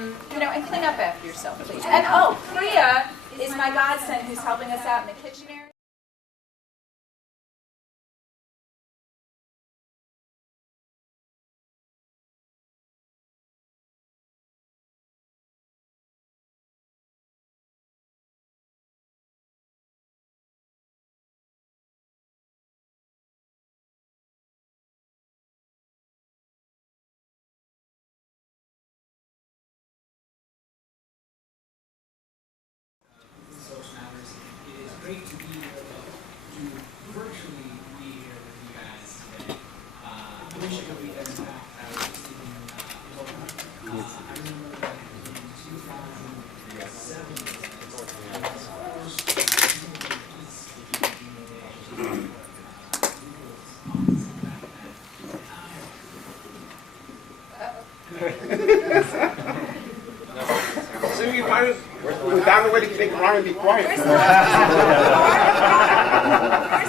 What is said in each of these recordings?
and clean up after yourself, please. And oh, Priya is my godson who's helping us out in the kitchen area. Great to be able to virtually be here with you guys today. I wish I could be there back. I was thinking, I remember that in 2007, So you find it, we're down the way to make Ryan be quiet. Where's the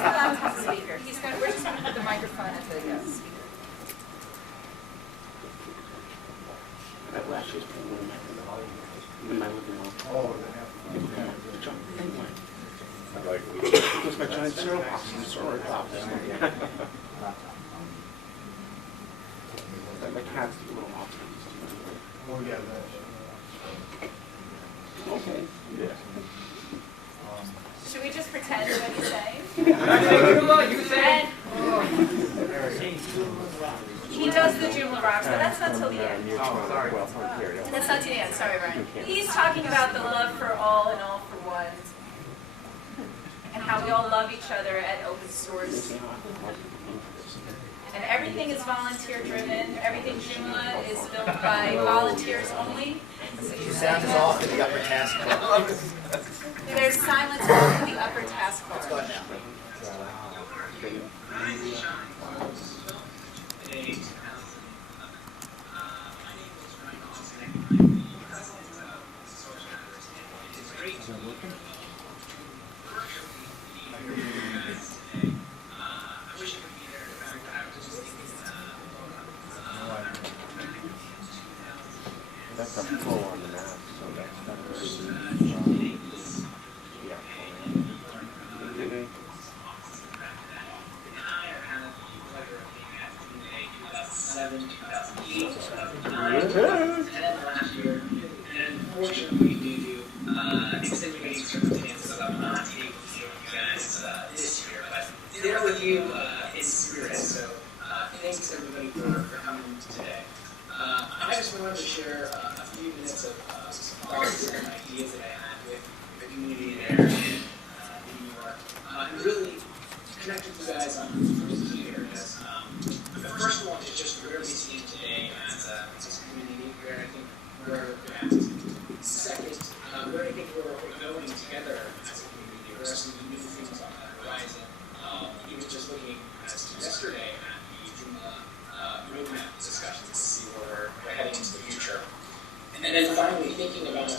laptop speaker? We're just going to put the microphone at the speaker. That latch is in my living room. Oh, anyway. I like it. Just my giant cereal box and cereal box. My cat's a little off. Oh, yeah, Okay. Yeah. Should we just pretend what he's saying? He does the Joomla rocks, but that's not till the end. oh, sorry. That's not till the end. Sorry, Ryan. He's talking about the love for all and all for one, and how we all love each other at open source. And everything is volunteer-driven. Everything Joomla is built by volunteers only. The sound is off in the upper taskbar. There's silence off in the upper taskbar. It's gone now. That's a pull on the map, so that's Last year, and unfortunately, due to extenuating circumstances, I'm not able to see you guys this year, but there with you in spirit. So thanks everybody for coming today. I just wanted to share a few minutes of some thoughts and ideas that I had with the community there in New York, and really connect with you guys on three key areas. The first one is just where we stand today as a community, where I think we're at. Second, where I think we're going together as a community. There are some new things on the horizon. Even just looking as to yesterday at the Joomla roadmap discussions to see where we're heading into the future. And then finally, thinking about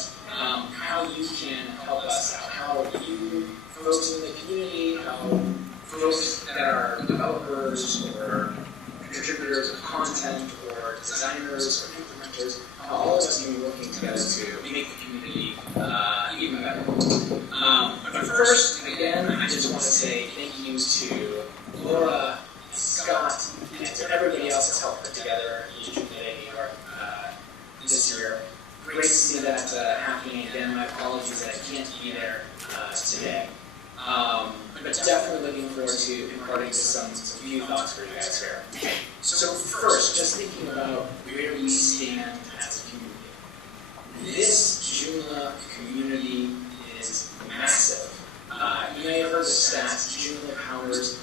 how you can help us out, how you folks in the community, how folks that are developers or contributors of content or designers or implementers, all of us can be working together to make the community even better. But first, again, I just want to say thank you to Laura, Scott, and to everybody else that's helped put together Joomla New York this year. Great to see that happening. Again, my apologies that I can't be there today. But definitely looking forward to imparting some few thoughts for you guys here. So first, just thinking about where we stand as a community. This Joomla community is massive. You may have heard the stats. Joomla powers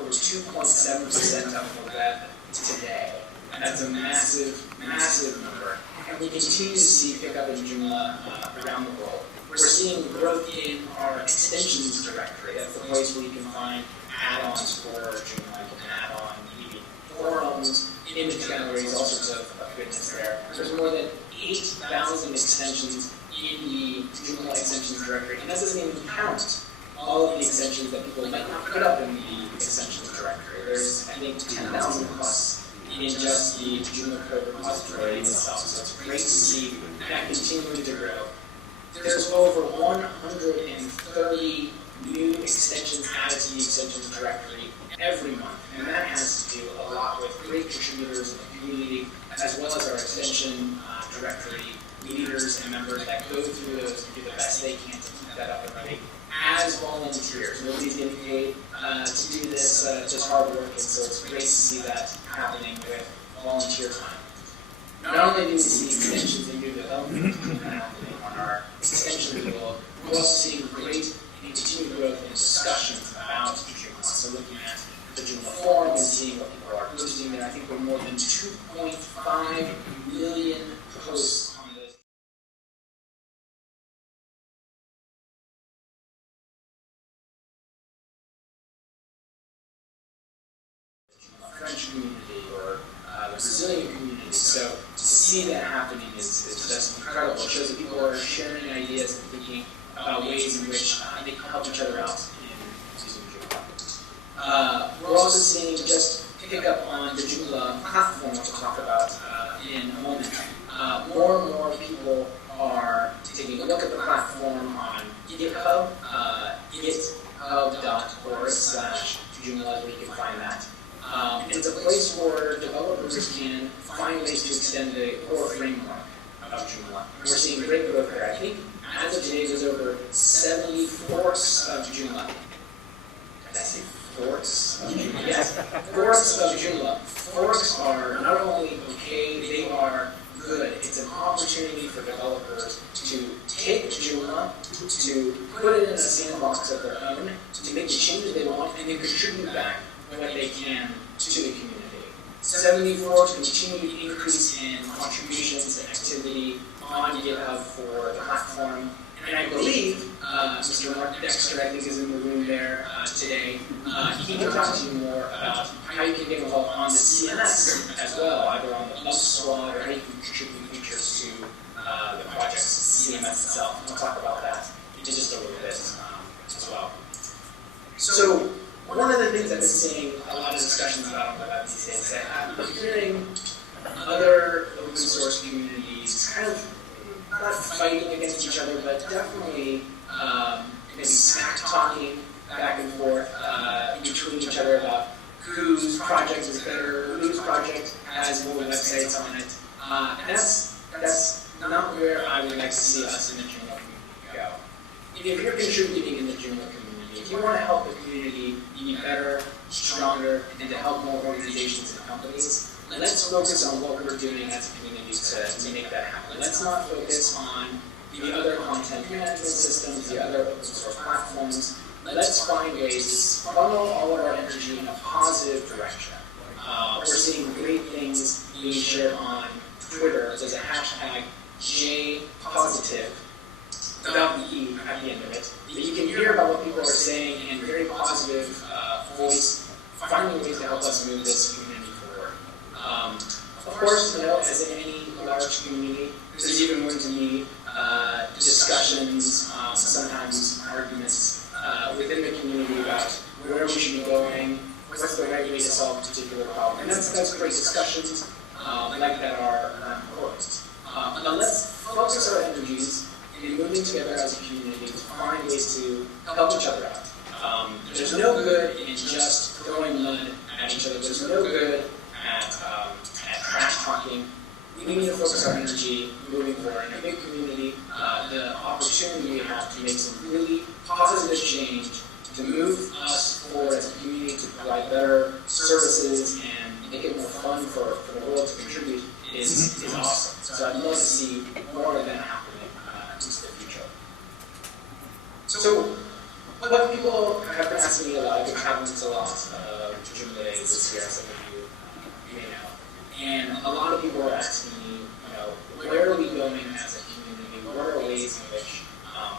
over 2.7% of the web today. And that's a massive, massive number. And we continue to see pickup in Joomla around the world. We're seeing growth in our extensions directory. That's the place where you can find add-ons for Joomla. You can add on maybe forums, image galleries, all sorts of goodness there. There's more than 8,000 extensions in the Joomla extensions directory. And that doesn't even count all of the extensions that people might not put up in the extensions directory. There's, I think, 10,000 plus in just the Joomla code repository itself. So it's great to see that continuing to grow. There's over 130 new extensions added to the extensions directory every month, and that has to do a lot with great contributors in the community, as well as our extension directory leaders and members that go through those and do the best they can to keep that up and running as volunteers. Nobody's getting paid to do this hard work, and so it's great to see that happening with volunteer time. Not only do we see extensions and new development happening on our extension tool, we're also seeing great and continued growth in discussions about Joomla. So looking at the Joomla forum and seeing what people are posting there, I think we're more than 2.5 million posts on the French community or the Brazilian community. So to see that happening is just incredible. It shows that people are sharing ideas and thinking about ways in which they can help each other out in using Joomla. We're also seeing, just pick up on the Joomla platform, which we'll talk about in a moment. More and more people are taking a look at the platform on GitHub, github.org/Joomla, where you can find that. It's a place where developers can find ways to extend the core framework of Joomla. And we're seeing great growth there. I think as of today, there's over 70 forks of Joomla. Did I say forks of Joomla? Yes, forks of Joomla. Forks are not only okay, they are good. It's an opportunity for developers to take Joomla, to put it in a sandbox of their own, to make the changes they want, and then contribute back what they can to the community. 70 forks continue to increase in contributions and activity on GitHub for the platform. And I believe Mr. Mark Dexter, I think, is in the room there today. He can talk to you more about how you can get involved on the CMS as well, either on the Up squad or how you can contribute features to the project's CMS itself. And we'll talk about that in just a little bit as well. So, one of the things I've been seeing a lot of discussions about on the web these days is that I'm hearing other open source communities kind of not fighting against each other, but definitely maybe smack talking back and forth between each other about whose project is better, whose project has more websites on it. And that's not where I would like to see us in the Joomla community go. If you're contributing in the Joomla community, if you want to help the community be better, stronger, and to help more organizations and companies, let's focus on what we're doing as a community to make that happen. Let's not focus on the other content management systems, the other open source platforms. Let's find ways to funnel all of our energy in a positive direction. We're seeing great things being shared on Twitter. There's a hashtag JPositive, without the E at the end of it. You can hear about what people are saying in very positive voice, finding ways to help us move this community forward. Of course, as in any large community, there's even going to be discussions, sometimes arguments within the community about where we should be going, what's the right way to solve a particular problem. And that's great discussions like that are important. But let's focus our energies in moving together as a community to find ways to help each other out. There's no good in just throwing mud at each other. There's no good at trash talking. We need to focus our energy moving forward. In a big community, the opportunity we have to make some really positive change, to move us forward as a community, to provide better services and make it more fun for the world to contribute is awesome. So I'd love to see more of that happening into the future. So what people have been asking me a lot, I've been traveling to a lot of Joomla days this year, some of you may know. And a lot of people are asking me, where are we going as a community? What are ways in which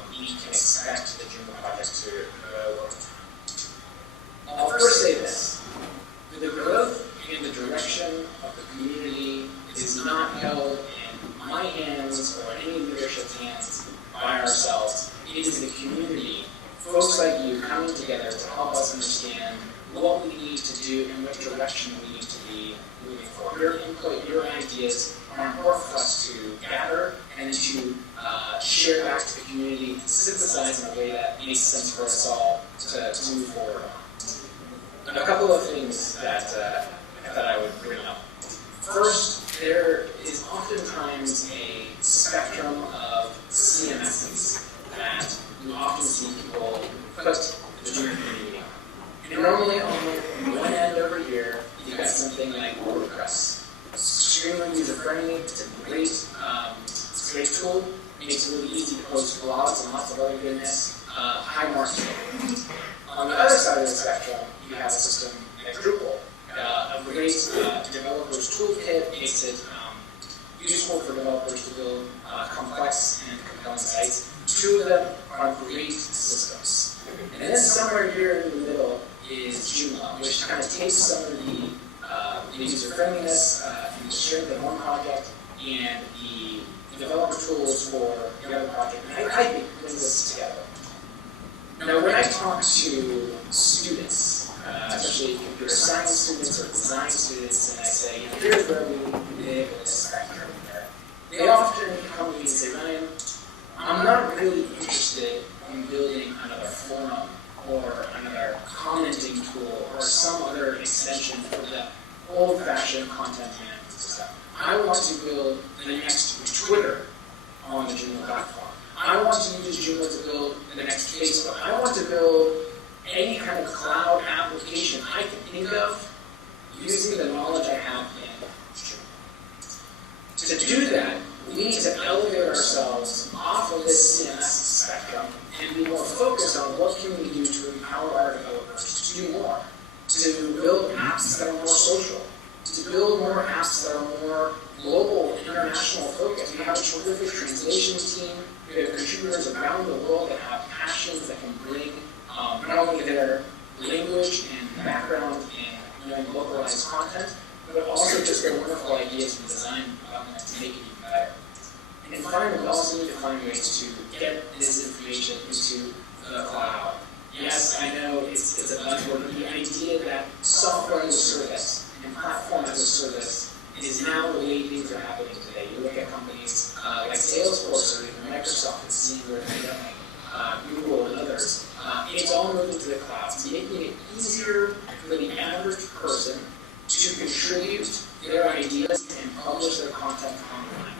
we can expect the Joomla project to grow? I'll first say this. The growth and the direction of the community is not held in my hands or any leadership's hands by ourselves. It is the community, folks like you, coming together to help us understand what we need to do and what direction we need to be moving forward. Your input, your ideas are important for us to gather and to share back to the community, to synthesize in a way that makes sense for us all to move forward on. A couple of things that I would bring up. First, there is oftentimes a spectrum of CMSs that you often see people put the Junior community on. And normally on one end over here, you've got something like WordPress. It's extremely user-friendly, it's a great tool, makes it really easy to post blogs and lots of other goodness, high marks. On the other side of the spectrum, you have a system like Drupal. A great developer's toolkit makes it useful for developers to build complex and compelling sites. Two of them are great systems. And then somewhere here in the middle is Joomla, which kind of takes some of the user-friendliness and the strength of one project and the developer tools for the other project. And I think brings this together. Now, when I talk to students, especially computer science students or design students, and I say, here's where we live in this spectrum here, they often come to me and say, Ryan, I'm not really interested in building another forum or another commenting tool or some other extension for the old-fashioned content management system. I want to build the next Twitter on the Joomla platform. I want to use Joomla to build the next Facebook. I want to build any kind of cloud application I can think of using the knowledge I have in Joomla. To do that, we need to elevate ourselves off of this CMS spectrum and be more focused on what can we do to empower our developers to do more, to build apps that are more social, to build more apps that are more global, international focused. We have a terrific translation team. We have contributors around the world that have passions that can bring not only their language and background in localized content, but also just their wonderful ideas and design to make it even better. And finally, we also need to find ways to get this information into the cloud. Yes, I know it's a buzzword, but the idea that software as a service and platform as a service is now the way things are happening today. You look at companies like Salesforce or even Microsoft and seeing where they're going, Google and others. It's all moving to the cloud, making it easier for the average person to contribute their ideas and publish their content online.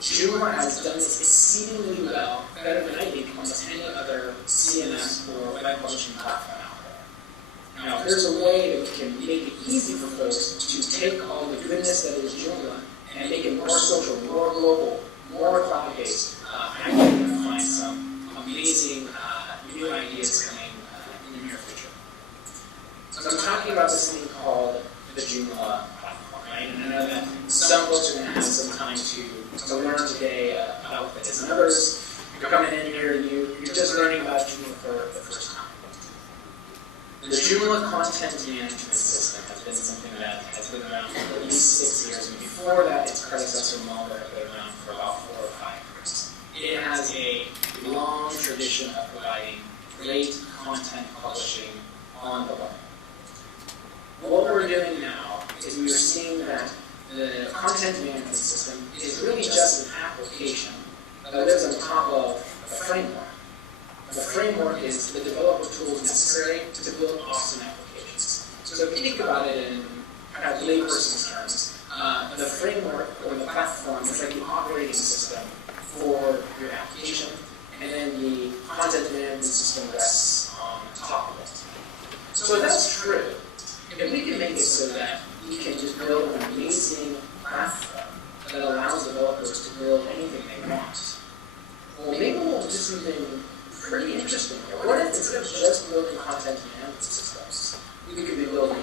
Joomla has done this exceedingly well, better than I think almost any other CMS or web publishing platform out there. Now, if there's a way that we can make it easy for folks to take all the goodness that is Joomla and make it more social, more global, more cloud-based, I think we're going to find some amazing new ideas coming in the near future. So I'm talking about this thing called the Joomla platform, right? And I know that some folks are going to have some time to learn today about what that is. And others, you're coming in here and you're just learning about Joomla for the first time. The Joomla content management system has been something that has been around for at least 6 years. And before that, its predecessor Joomla had been around for about 4 or 5 years. It has a long tradition of providing great content publishing on the web. What we're doing now is we are seeing that the content management system is really just an application that lives on top of a framework. The framework is the developer tools necessary to build awesome applications. So if you think about it in kind of layperson's terms, the framework or the platform is like the operating system for your application, and then the content management system rests on top of it. So if that's true, if we can make it so that we can just build an amazing platform that allows developers to build anything they want, well, maybe we'll do something pretty interesting here. What if instead of just building content management systems, we could be building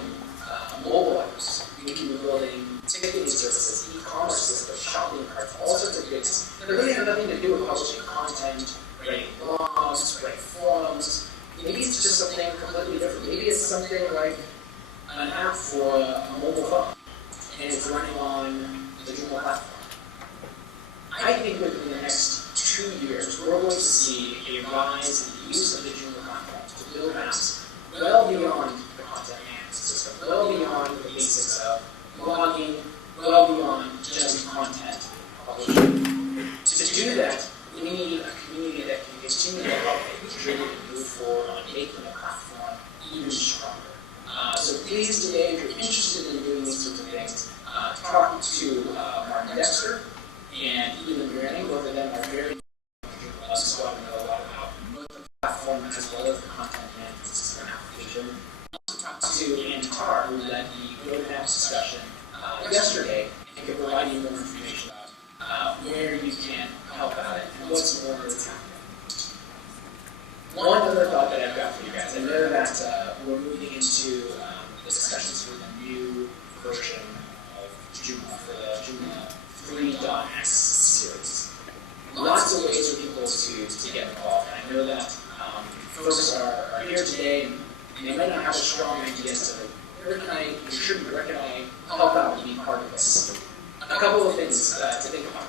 mobile apps, we could be building ticketing services, e-commerce systems, shopping carts, all sorts of things that really have nothing to do with publishing content, writing blogs, writing forums. Maybe it's just something completely different. Maybe it's something like an app for a mobile phone, and it's running on the Joomla platform. I think within the next 2 years, we're going to see a rise in the use of the Joomla platform to build apps well beyond the content management system, well beyond the basics of blogging, well beyond just content publishing. To do that, we need a community that can continue to help contribute and move forward on making the platform even stronger. So please today, if you're interested in doing these sorts of things, talk to Martin Dexter and Ethan Branning. Both of them are very so I know a lot about both the platform as well as the content management system application. I also talked to Andy Tarr, who led the roadmap discussion yesterday, and can provide you more information about where you can help out it and what's more that's happening. One other thought that I've got for you guys, I know that we're moving into discussions for the new version of Joomla, for the Joomla 3.x series. Lots of ways for people to get involved, and I know that folks are here today and they might not have a strong idea as to where can I contribute, where can I help out and be part of this. A couple of things to think about.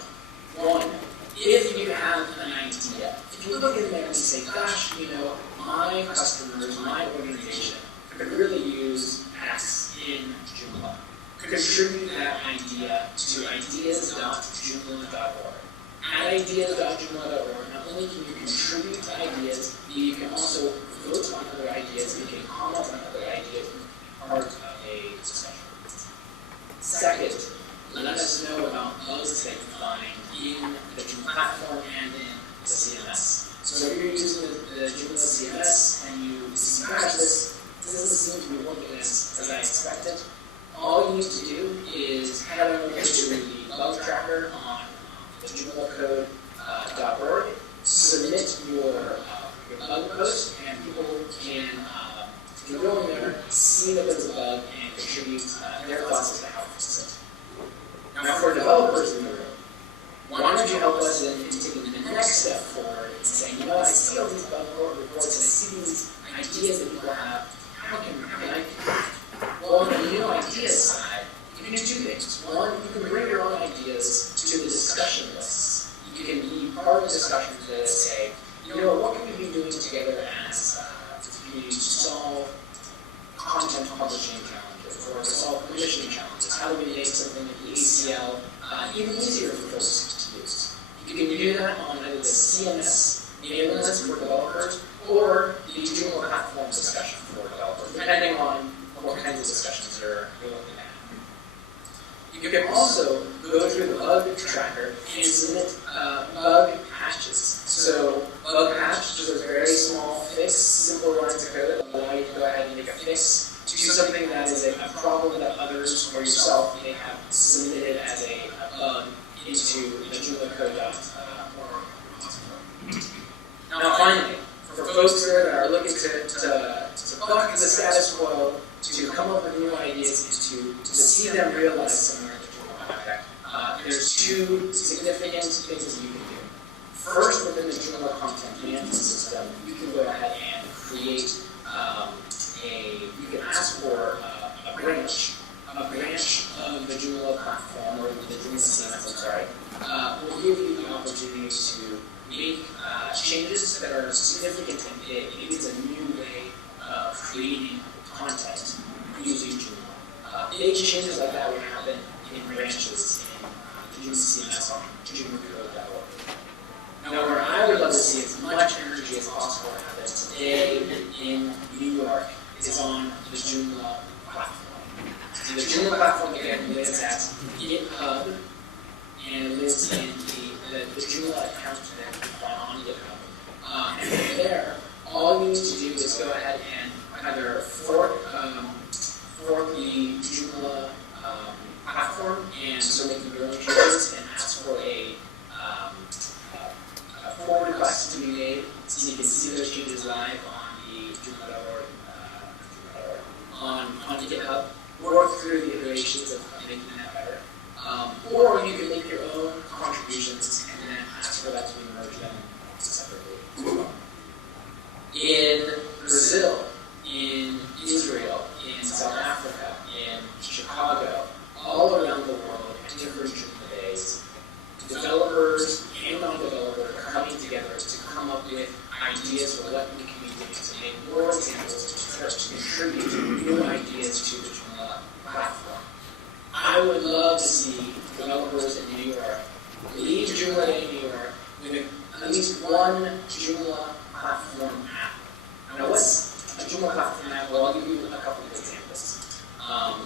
One, if you have an idea, if you look in there and say, gosh, you know, my customers, my organization could really use X in Joomla, contribute that idea to ideas.joomla.org. At ideas.joomla.org, not only can you contribute to ideas, but you can also vote on other ideas, you can comment on other ideas, and be part of a discussion. Second, let us know about bugs that you find in the Joomla platform and in the CMS. So if you're using the Joomla CMS and you see, gosh, this doesn't seem to be working as I expected, all you need to do is head over to the bug tracker on the joomlacode.org, submit your bug post, and people can go in there, see that there's a bug, and contribute their thoughts as to how to fix it. Now, for developers in the room, why don't you help us in taking the next step forward and saying, you know, I see all these bug reports and I see these ideas that people have. How can I? Well, on the new ideas side, you can do two things. One, you can bring your own ideas to the discussion lists. You can be part of the discussion to say, you know, what can we be doing together as a community to solve content publishing challenges or to solve commissioning challenges? How do we make something like the ACL even easier for folks to use? You can do that on either the CMS mailing list for developers or the Joomla platform discussion for developers, depending on what kinds of discussions you're looking at. You can also go through the bug tracker and submit bug patches. So bug patch is a very small fix, simple lines of code that allow you to go ahead and make a fix to something that is a problem that others or yourself may have submitted as a bug into the joomlacode.org. Now finally, for folks here that are looking to buck the status quo, to come up with new ideas, and to see them realize somewhere in the Joomla project, there's two significant things that you can do. First, within the Joomla content management system, you can go ahead and create you can ask for a branch of the Joomla platform, or the Joomla CMS, will give you the opportunity to make changes that are significant and big. It is a new way of creating content using Joomla. Big changes like that would happen in branches in the Joomla CMS on joomlacode.org. Now, where I would love to see as much energy as possible happen today in New York is on the Joomla platform. The Joomla platform, again, lives at GitHub, and it lives in the Joomla account that you find on GitHub. And from there, all you need to do is go ahead and either fork the Joomla platform, and so making your own changes, and ask for a pull request to be made, so you can see those changes live on the Joomla.org, on GitHub. Work through the iterations of making that better. Or you can make your own contributions and then ask for that to be merged in separately. In Brazil, in Israel, in South Africa, in Chicago, all around the world, at different Joomla days, developers and non-developers are coming together to come up with ideas for what we can be doing to make more examples of at least one Joomla platform app. Now, what's a Joomla platform app? Well, I'll give you a couple of examples.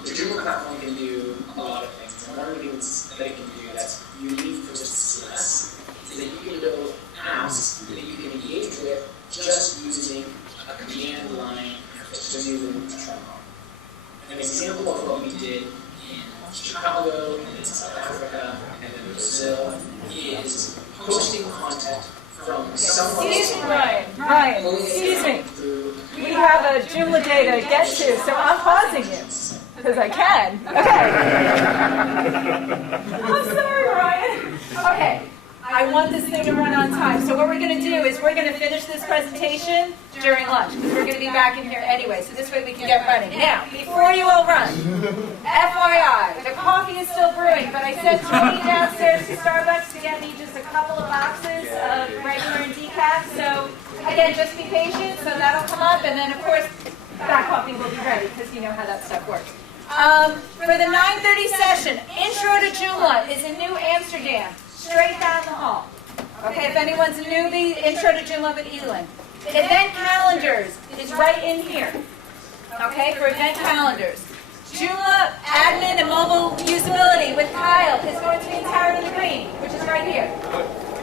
The Joomla platform can do a lot of things. And one of the things that it can do that's unique for just CMS is that you can build apps that you can engage with just using a command line interface, so using Joomla. An example of what we did in Chicago, and in South Africa, and in Brazil is posting content from someone Excuse me, Ryan, excuse me. We have a Joomla day to get to, so I'm pausing you, because I can. Okay. I'm sorry, Ryan. Okay. I want this thing to run on time. So what we're going to do is we're going to finish this presentation during lunch, because we're going to be back in here anyway, so this way we can get running. Now, before you all run, FYI, the coffee is still brewing, but I sent Tony downstairs to Starbucks to get me just a couple of boxes of regular and decaf. So again, just be patient, so that'll come up, and then of course, that coffee will be ready, because you know how that stuff works. For the 9:30 session, Intro to Joomla is in New Amsterdam. Straight down the hall. Okay, if anyone's a newbie, Intro to Joomla with Elin. Event calendars is right in here. Okay, for event calendars. Joomla admin and mobile usability with Kyle is going to be in Tower to the Green, which is right here.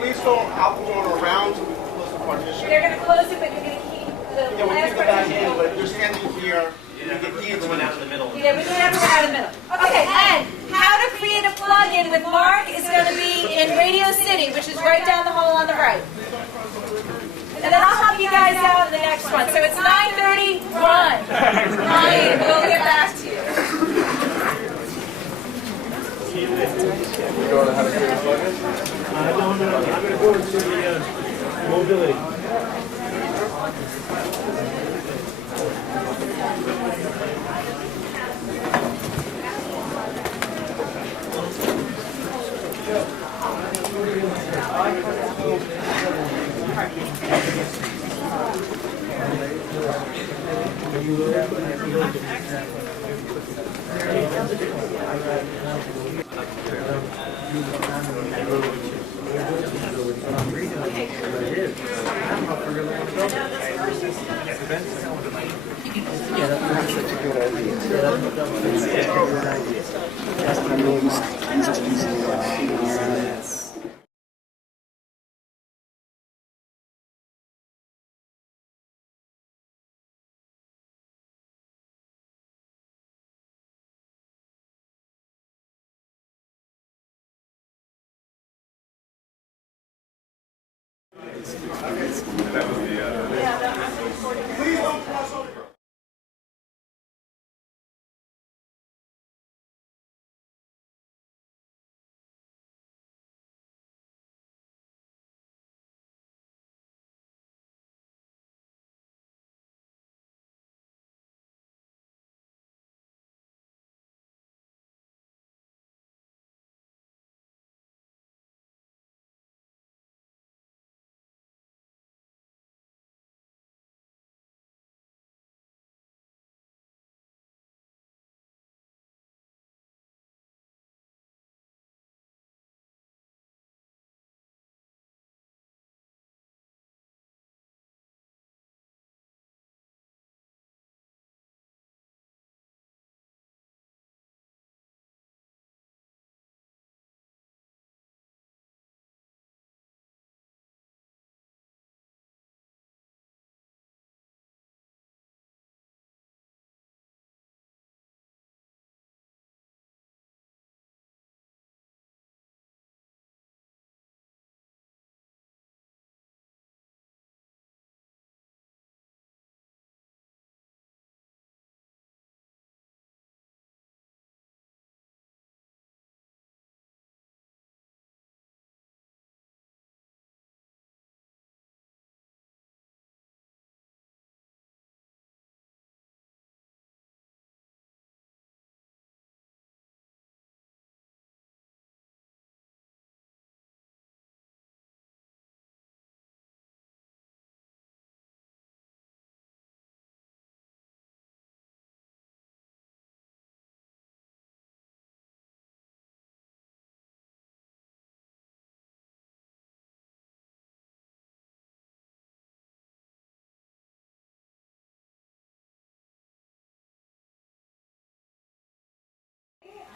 Please don't out going around so we can close the partition. They're going to close it, but you're going to keep the Yeah, we last keep the back partition end, open. but you're standing here. You get keys Everyone out in the middle. Yeah, we can have it out in the middle. Okay, and how to create a plugin with Mark is going to be in Radio City, which is right down the hall on the right. And then I'll help you guys out in the next one. So it's 9:30, run. Ryan, we'll get back to you. You know how to create a plugin? I'm going to go into the mobility.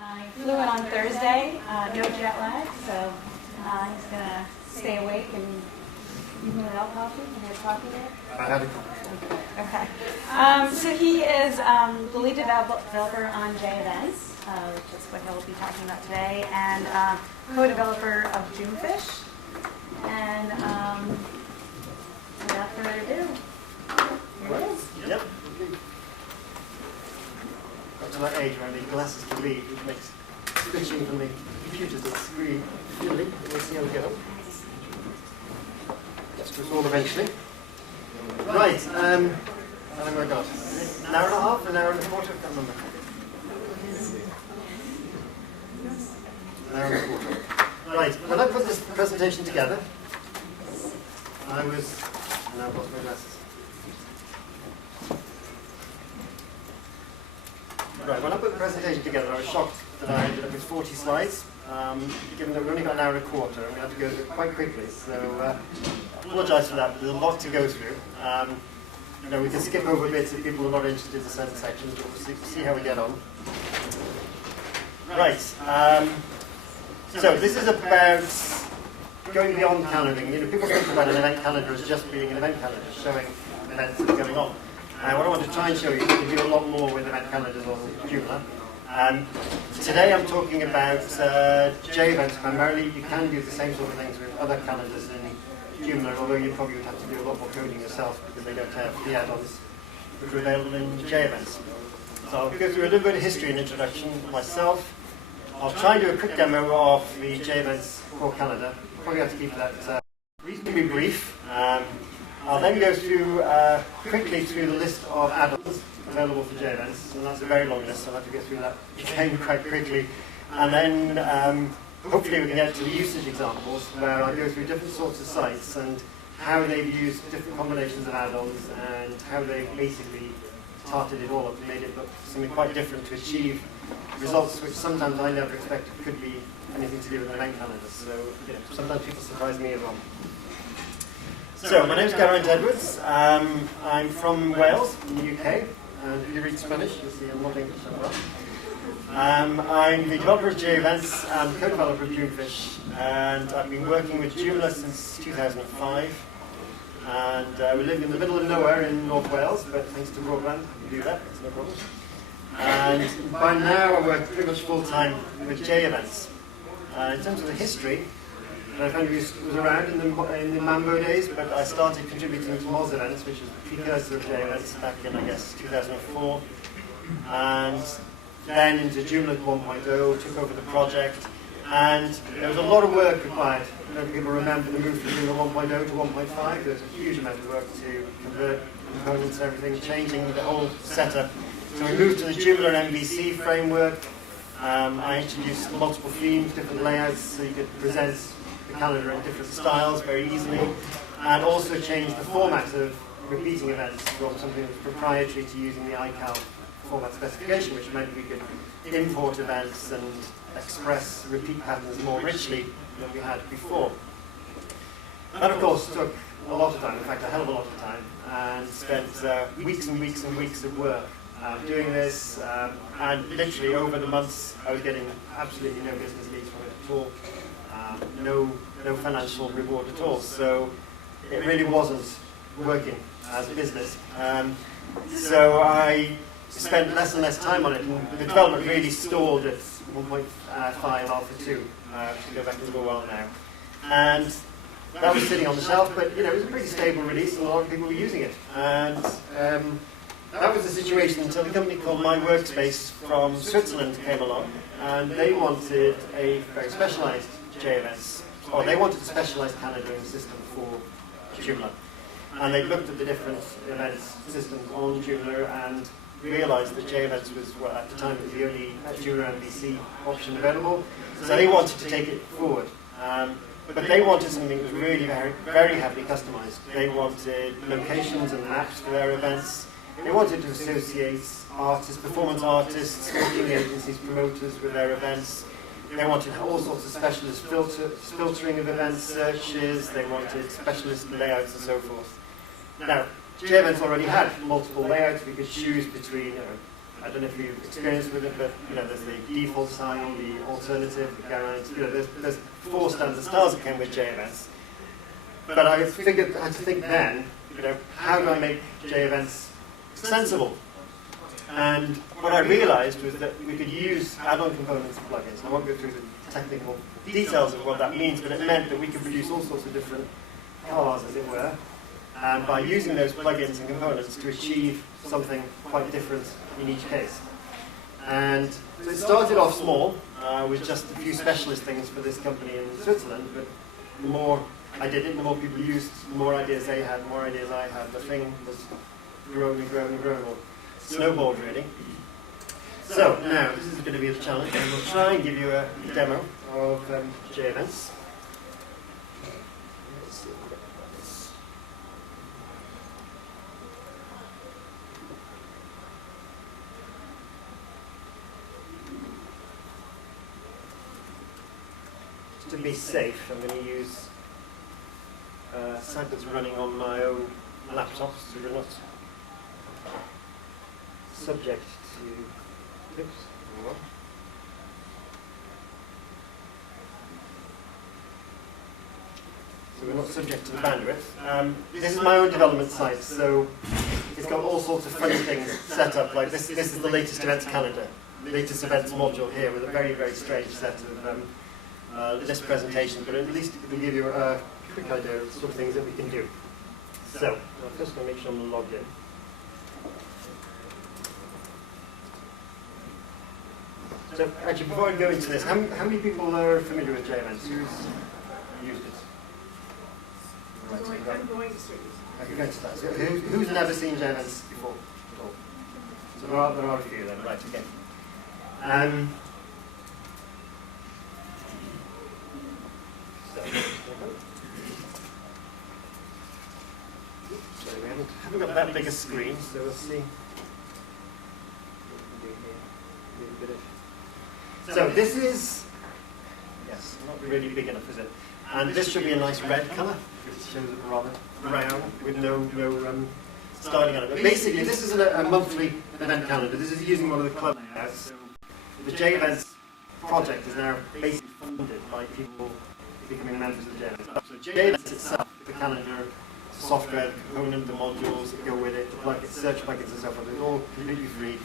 I flew in on Thursday, no jet lag, so he's going to stay awake and you can have coffee. Can you have coffee there? I had a couple. Okay. So he is the lead developer on JEvents, which is what he'll be talking about today, and co-developer of Joomfish. And without further ado, here it is. Yep. Got to that age where I need glasses to read, which makes switching from the computer to the screen fiddly. We'll see how we go. Gets to us all eventually. Right, how long have I got? An hour and a half, an hour and a quarter? I can't remember. An hour and a quarter. Right, when I put this presentation together, I was... Now I've lost my glasses. Right, when I put the presentation together, I was shocked that I ended up with 40 slides. Given that we've only got an hour and a quarter, I'm going to have to go through it quite quickly. So I apologise for that, but there's a lot to go through. We can skip over bits if people are not interested in certain sections, but we'll see how we get on. Right, so this is about going beyond calendaring. People think about an event calendar as just being an event calendar, showing events that are going on. What I want to try and show you, you can do a lot more with event calendars on Joomla. Today I'm talking about JEvents primarily. You can do the same sort of things with other calendars in Joomla, although you probably would have to do a lot more coding yourself because they don't have the add-ons which are available in JEvents. So I'll go through a little bit of history and introduction myself. I'll try and do a quick demo of the JEvents core calendar. Probably have to keep that reasonably brief. I'll then go through quickly through the list of add-ons available for JEvents, and that's a very long list, so I'll have to go through that again quite quickly. And then hopefully we can get to the usage examples where I go through different sorts of sites and how they've used different combinations of add-ons and how they've basically tarted it all up and made it look something quite different to achieve results which sometimes I never expected could be anything to do with an event calendar. So sometimes people surprise me as well. So my name is Geraint Edwards. I'm from Wales, in the UK. And if you read Spanish, you'll see I'm not English as well. I'm the developer of JEvents and co-developer of Joomfish, and I've been working with Joomla since 2005. And we live in the middle of nowhere in North Wales, but thanks to broadband, I can do that, it's no problem. And by now I work pretty much full-time with JEvents. In terms of the history, I kind of was around in the Mambo days, but I started contributing to Moz Events, which is the precursor of JEvents back in, I guess, 2004. And then into Joomla 1.0, took over the project, and there was a lot of work required. I don't know if people remember the move from Joomla 1.0 to 1.5. There was a huge amount of work to convert components and everything, changing the whole setup. So we moved to the Joomla MVC framework. I introduced multiple themes, different layouts, so you could present the calendar in different styles very easily, and also changed the format of repeating events from something that was proprietary to using the iCal format specification, which meant we could import events and express repeat patterns more richly than we had before. That, of course, took a lot of time, in fact, a hell of a lot of time, and spent weeks and weeks and weeks of work doing this, and literally over the months I was getting absolutely no business leads from it at all. No financial reward at all, so it really wasn't working as a business. So I spent less and less time on it, and the development really stalled at 1.5 Alpha 2, which go back a little while now. And that was sitting on the shelf, but it was a pretty stable release, and a lot of people were using it. And that was the situation until a company called My Workspace from Switzerland came along, and they wanted a very specialized JEvents, or they wanted a specialized calendaring system for Joomla. And they looked at the different events systems on Joomla and realized that JEvents was, well, at the time, it was the only Joomla MVC option available. So they wanted to take it forward. But they wanted something that was really very, very heavily customized. They wanted locations and maps for their events. They wanted to associate artists, performance artists, booking agencies, promoters with their events. They wanted all sorts of specialist filtering of event searches. They wanted specialist layouts and so forth. Now, JEvents already had multiple layouts. We could choose between I don't know if you've experienced with it, but there's the default style, the alternative, the guide. There's 4 standard styles that came with JEvents. But I had to think then, how do I make JEvents extensible? And what I realized was that we could use add-on components and plugins. I won't go through the technical details of what that means, but it meant that we could produce all sorts of different cars, as it were, and by using those plugins and components to achieve something quite different in each case. And so it started off small, with just a few specialist things for this company in Switzerland, but the more I did it, the more people used, the more ideas they had, the more ideas I had. The thing was growing and growing and growing, or snowballed really. So now, this is going to be the challenge, and we'll try and give you a demo of JEvents. To be safe, I'm going to use a site that's running on my own laptop, so we're not subject to. Oops, hang on. So we're not subject to the bandwidth. This is my own development site, so it's got all sorts of funny things set up. Like this is the latest events calendar, the latest events module here with a very, very strange set of list presentations, but at least it will give you a quick idea of the sort of things that we can do. So, I'm just going to make sure I'm logged in. So, actually, before I go into this, how many people are familiar with JEvents? Who's used it? Right, so I'm going to start I can go into that. So who's never seen JEvents before? So there are a few then, right, okay. So we haven't got that big a screen, so we'll see. So this is, yes, not really big enough, is it? And this should be a nice red colour, which shows it rather brown with no styling on it. But basically, this is a monthly event calendar. This is using one of the club layouts. So the JEvents project is now basically funded by people becoming members of JEvents. So JEvents itself, the calendar, software, the component, the modules that go with it, the plugins, search plugins and so forth, it's all completely free.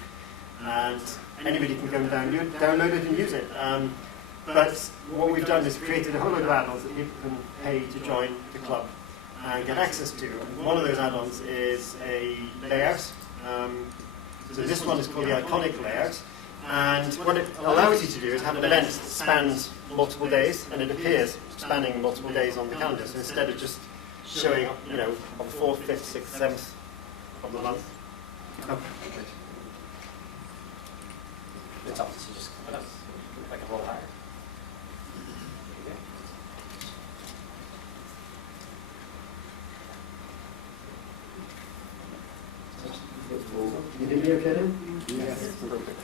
And anybody can go and download it and use it. But what we've done is created a whole load of add-ons that people can pay to join the club and get access to. And one of those add-ons is a layout. So this one is called the iconic layout. And what it allows you to do is have an event that spans multiple days, and it appears spanning multiple days on the calendar. So instead of just showing up, on the 4th, 5th, 6th, 7th of the month. Oh, It's up to just like a little higher. you hear me okay now? Yes. Perfect.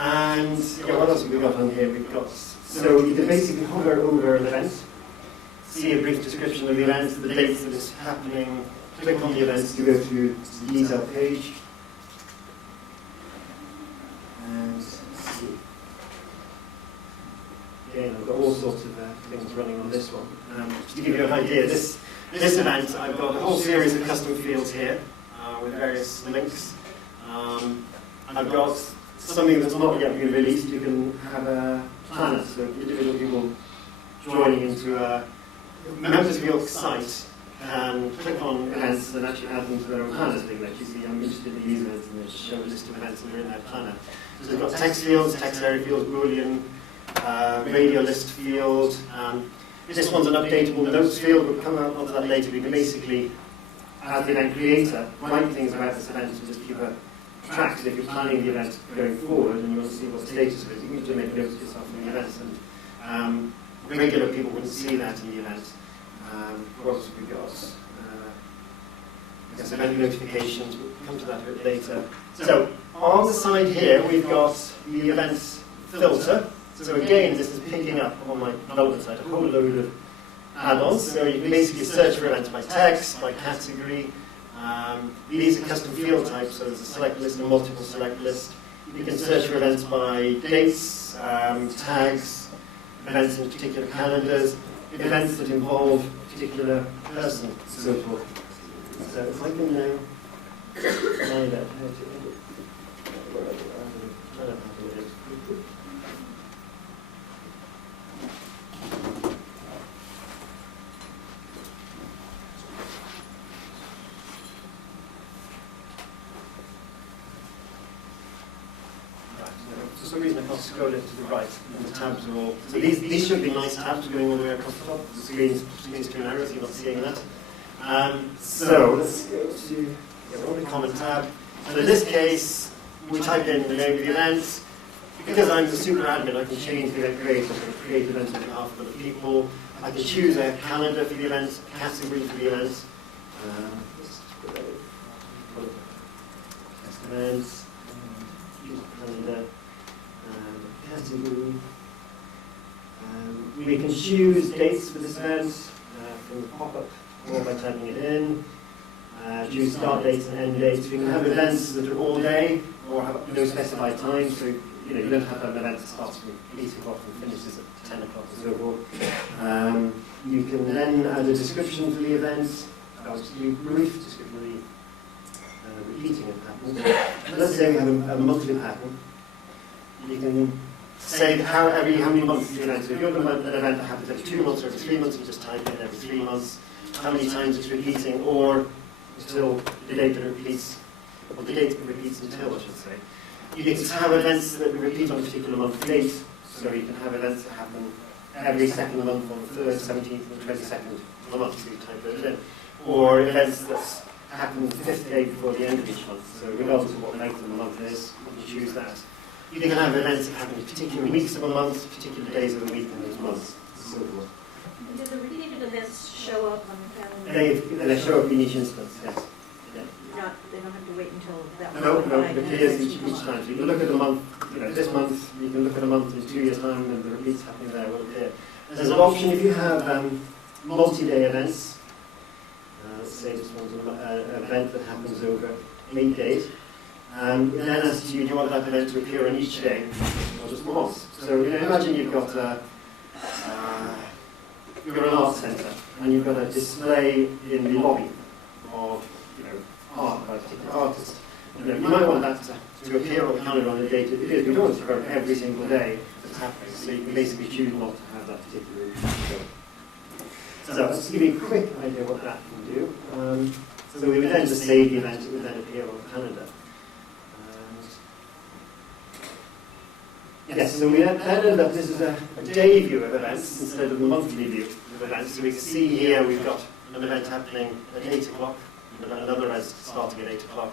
And what else have we got on here? We've got, so you can basically hover over an event, see a brief description of the event, the dates that it's happening, click on the events to go to the detail page, and see. Again, I've got all sorts of things running on this one. Just to give you an idea, this event, I've got a whole series of custom fields here with various links. I've got something that's not yet been released. You can have a planner, so individual people joining into a members of your site can click on events and actually add them to their own planners. They can actually see, I'm interested in these events, and they just show a list of events that are in their planner. So they've got text fields, text area fields, Boolean, radio list field. This one's an updatable notes field. We'll come out onto that later. We can basically, as the event creator, write things about this event and just keep a track. So if you're planning the event going forward and you want to see what the status of it, you can just make notes yourself in the events. And regular people wouldn't see that in the event. What else have we got? I guess event notifications. We'll come to that a bit later. So on the side here, we've got the events filter. So again, this is picking up on my development side a whole load of add-ons. So you can basically search for events by text, by category. These are custom field types, so there's a select list, a multiple select list. You can search for events by dates, tags, events in particular calendars, events that involve a particular person, and so forth. So if I can now find out how to edit. I don't know how to edit. For some reason I can't scroll it to the right, and the tabs are all... So these should be nice tabs going all the way across the top. The screen's too narrow, so you're not seeing that. So let's go to the common tab. And in this case, we type in the name of the event. Because I'm the super admin, I can change the event creator, so create events on behalf of other people. I can choose a calendar for the event, category for the event. Let's put that in. Test events. Use a calendar. Category. We can choose dates for this event from the pop-up or by typing it in. Choose start dates and end dates. We can have events that are all day or have no specified time. So you don't have an event that starts from 8 o'clock and finishes at 10 o'clock and so forth. You can then add a description for the event. I'll just do a brief description of the repeating of patterns. Let's say we have a monthly pattern. You can say how many months the event. So if you want an event that happens every 2 months or every 3 months, you just type in every 3 months, how many times it's repeating, or until the date that it repeats, or the date it repeats until, I should say. You can have events that repeat on a particular month date, so you can have events that happen every second month on the 3rd, 17th, and 22nd of the month, so you type those in. Or events that happen the 5th day before the end of each month, so regardless of what length of the month is, you can choose that. You can have events that happen in particular weeks of a month, particular days of the week in those months, so forth. Do the repeated events show up on the calendar? They show up in each instance, yes. Yeah. They don't have to wait until that No, one. it appears each time. So you can look at a month, this month, you can look at a month in 2 years' time, and the repeats happening there will appear. There's an option if you have multi-day events. Let's say this one's an event that happens over 8 days. And then asks you, do you want that event to appear on each day, or just once? So imagine you've got you're an art centre, and you've got a display in the lobby of art by a particular artist. You might want that to appear on the calendar on the date it is. We don't want it to appear every single day that's happening, so you can basically choose not to have that particular show. So let's give you a quick idea what that can do. So we would then just save the event, it would then appear on the calendar. Yes, so we then ended up, this is a day view of events instead of a monthly view of events. So we can see here we've got an event happening at 8 o'clock, and another event starting at 8 o'clock.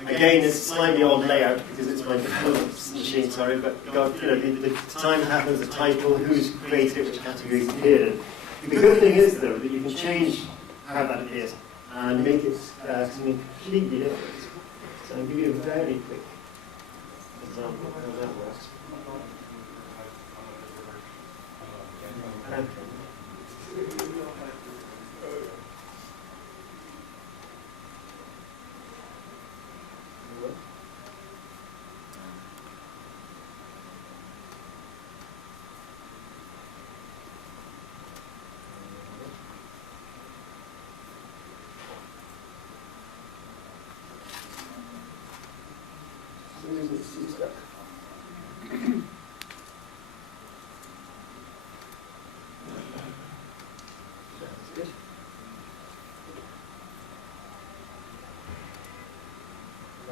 Again, it's a slightly odd layout because it's my development machine, sorry, but the time happens, the title, who's created it, which categories appeared in. The good thing is, though, that you can change how that appears and make it something completely different. So I'll give you a very quick example of how that works.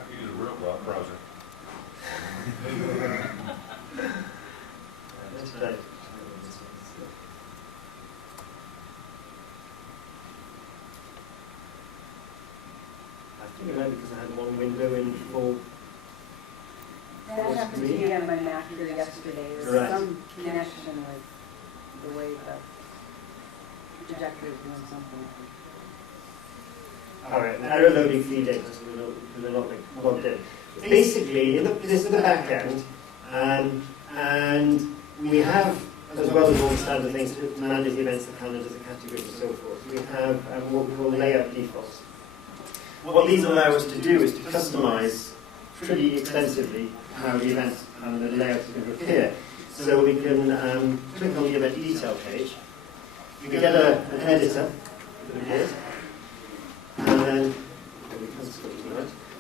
Use a real browser. Today. I think I know because I had one window in full. That happened to me on my Mac here yesterday. There's Right. some connection with the way the projector is doing something. All right, error loading feed data, so we're not logged in. Basically, this is the back end. And we have, as well as all the standard things to manage the events, the calendars, the categories, and so forth, we have what we call layout defaults. What these allow us to do is to customize pretty extensively how the event and the layout is going to appear. So we can click on the event detail page. You can get an editor that appears, and then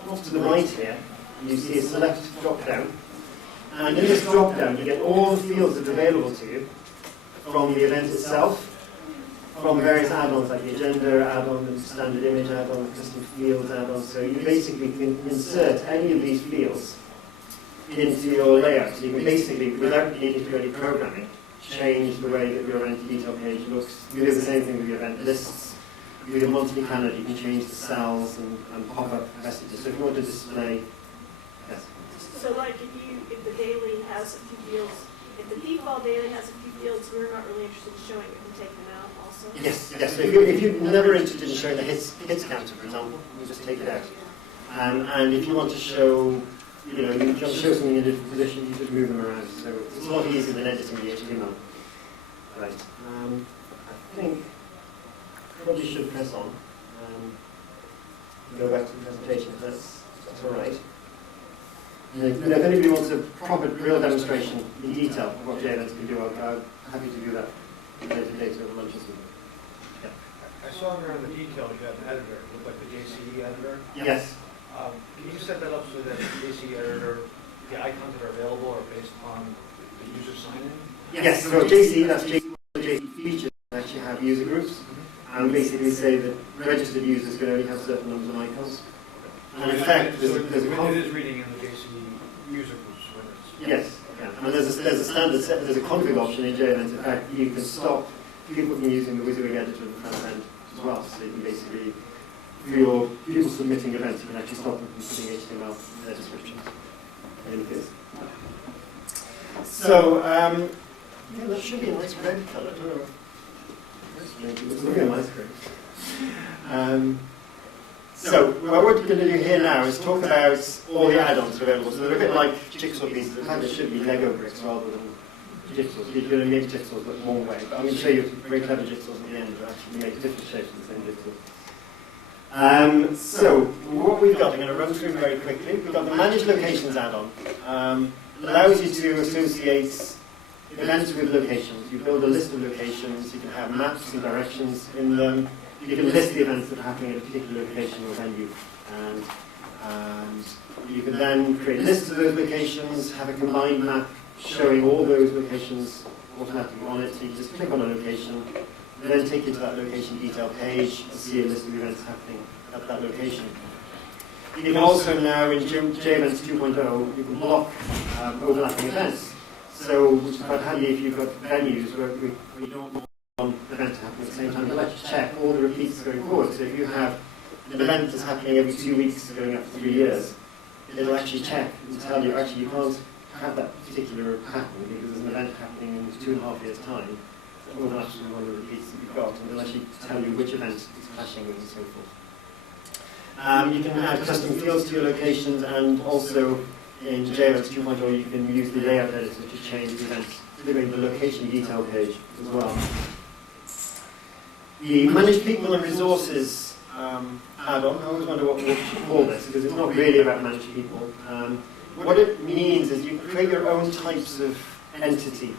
off to the right here, you see a select drop-down. And in this drop-down, you get all the fields that are available to you from the event itself, from various add-ons like the agenda add-on, the standard image add-on, custom fields add-on. So you basically can insert any of these fields into your layout. So you can basically, without needing to do any programming, change the way that your event detail page looks. You do the same thing with your event lists. With your monthly calendar, you can change the cells and pop up messages. So if you want to display, yes. So like if the daily has a few fields, if the default daily has a few fields we're not really interested in showing, we can take them out also? Yes, yes. So if you're never interested in showing the hits counter, for example, you just take it out. And if you want to show, you want to show something in a different position, you just move them around. So it's a lot easier than editing the HTML. Right. I think probably should press on. Go back to the presentation if that's all right. If anybody wants a proper, real demonstration in detail of what JEvents can do, I'm happy to do that later over lunch or something. Yeah. I saw under on the detail you got an editor. It looked like the JCE editor. Yes. Can you set that up so that the JCE editor, the icons that are available are based on the user sign-in? Yes, so JCE, that's JCE features that actually have user groups. And basically say that registered users can only have certain numbers of icons. And in fact, there's a it is reading in the JCE user groups when it's... Yes, yeah. And there's a standard set, there's a config option in JEvents. In fact, you can stop people from using the WYSIWYG editor at the front end as well. So you can basically, for your people submitting events, you can actually stop them from putting HTML in their descriptions. In this. So, yeah, that should be a nice red colour. I don't know. It's looking at my screen. So what we're going to do here now is talk about all the add-ons available. So they're a bit like jigsaw pieces. In fact, they should be Lego bricks rather than jigsaws. You're going to make jigsaws look one way, but I'm going to show you very clever jigsaws at the end that actually make different shapes of the same jigsaw. So what we've got, I'm going to run through very quickly. We've got the Manage Locations add-on. Allows you to associate events with locations. You build a list of locations, you can have maps and directions in them, you can list the events that are happening at a particular location or venue, and you can then create lists of those locations, have a combined map showing all those locations automatically on it, so you can just click on a location, and then take you to that location detail page to see a list of events happening at that location. You can also now, in JEvents 2.0, you can block overlapping events. So, which is quite handy if you've got venues where you don't want one event to happen at the same time. It'll actually check all the repeats going forward. So if you have an event that's happening every 2 weeks going up to 3 years, it'll actually check and tell you, actually, you can't have that particular pattern because there's an event happening in 2.5 years' time that overlaps with one of the repeats that you've got, and it'll actually tell you which event is clashing with and so forth. You can add custom fields to your locations, and also in JEvents 2.0 you can use the layout editor to change the events, including the location detail page as well. The Manage People and Resources add-on, I always wonder what we should call this, because it's not really about managing people. What it means is you create your own types of entity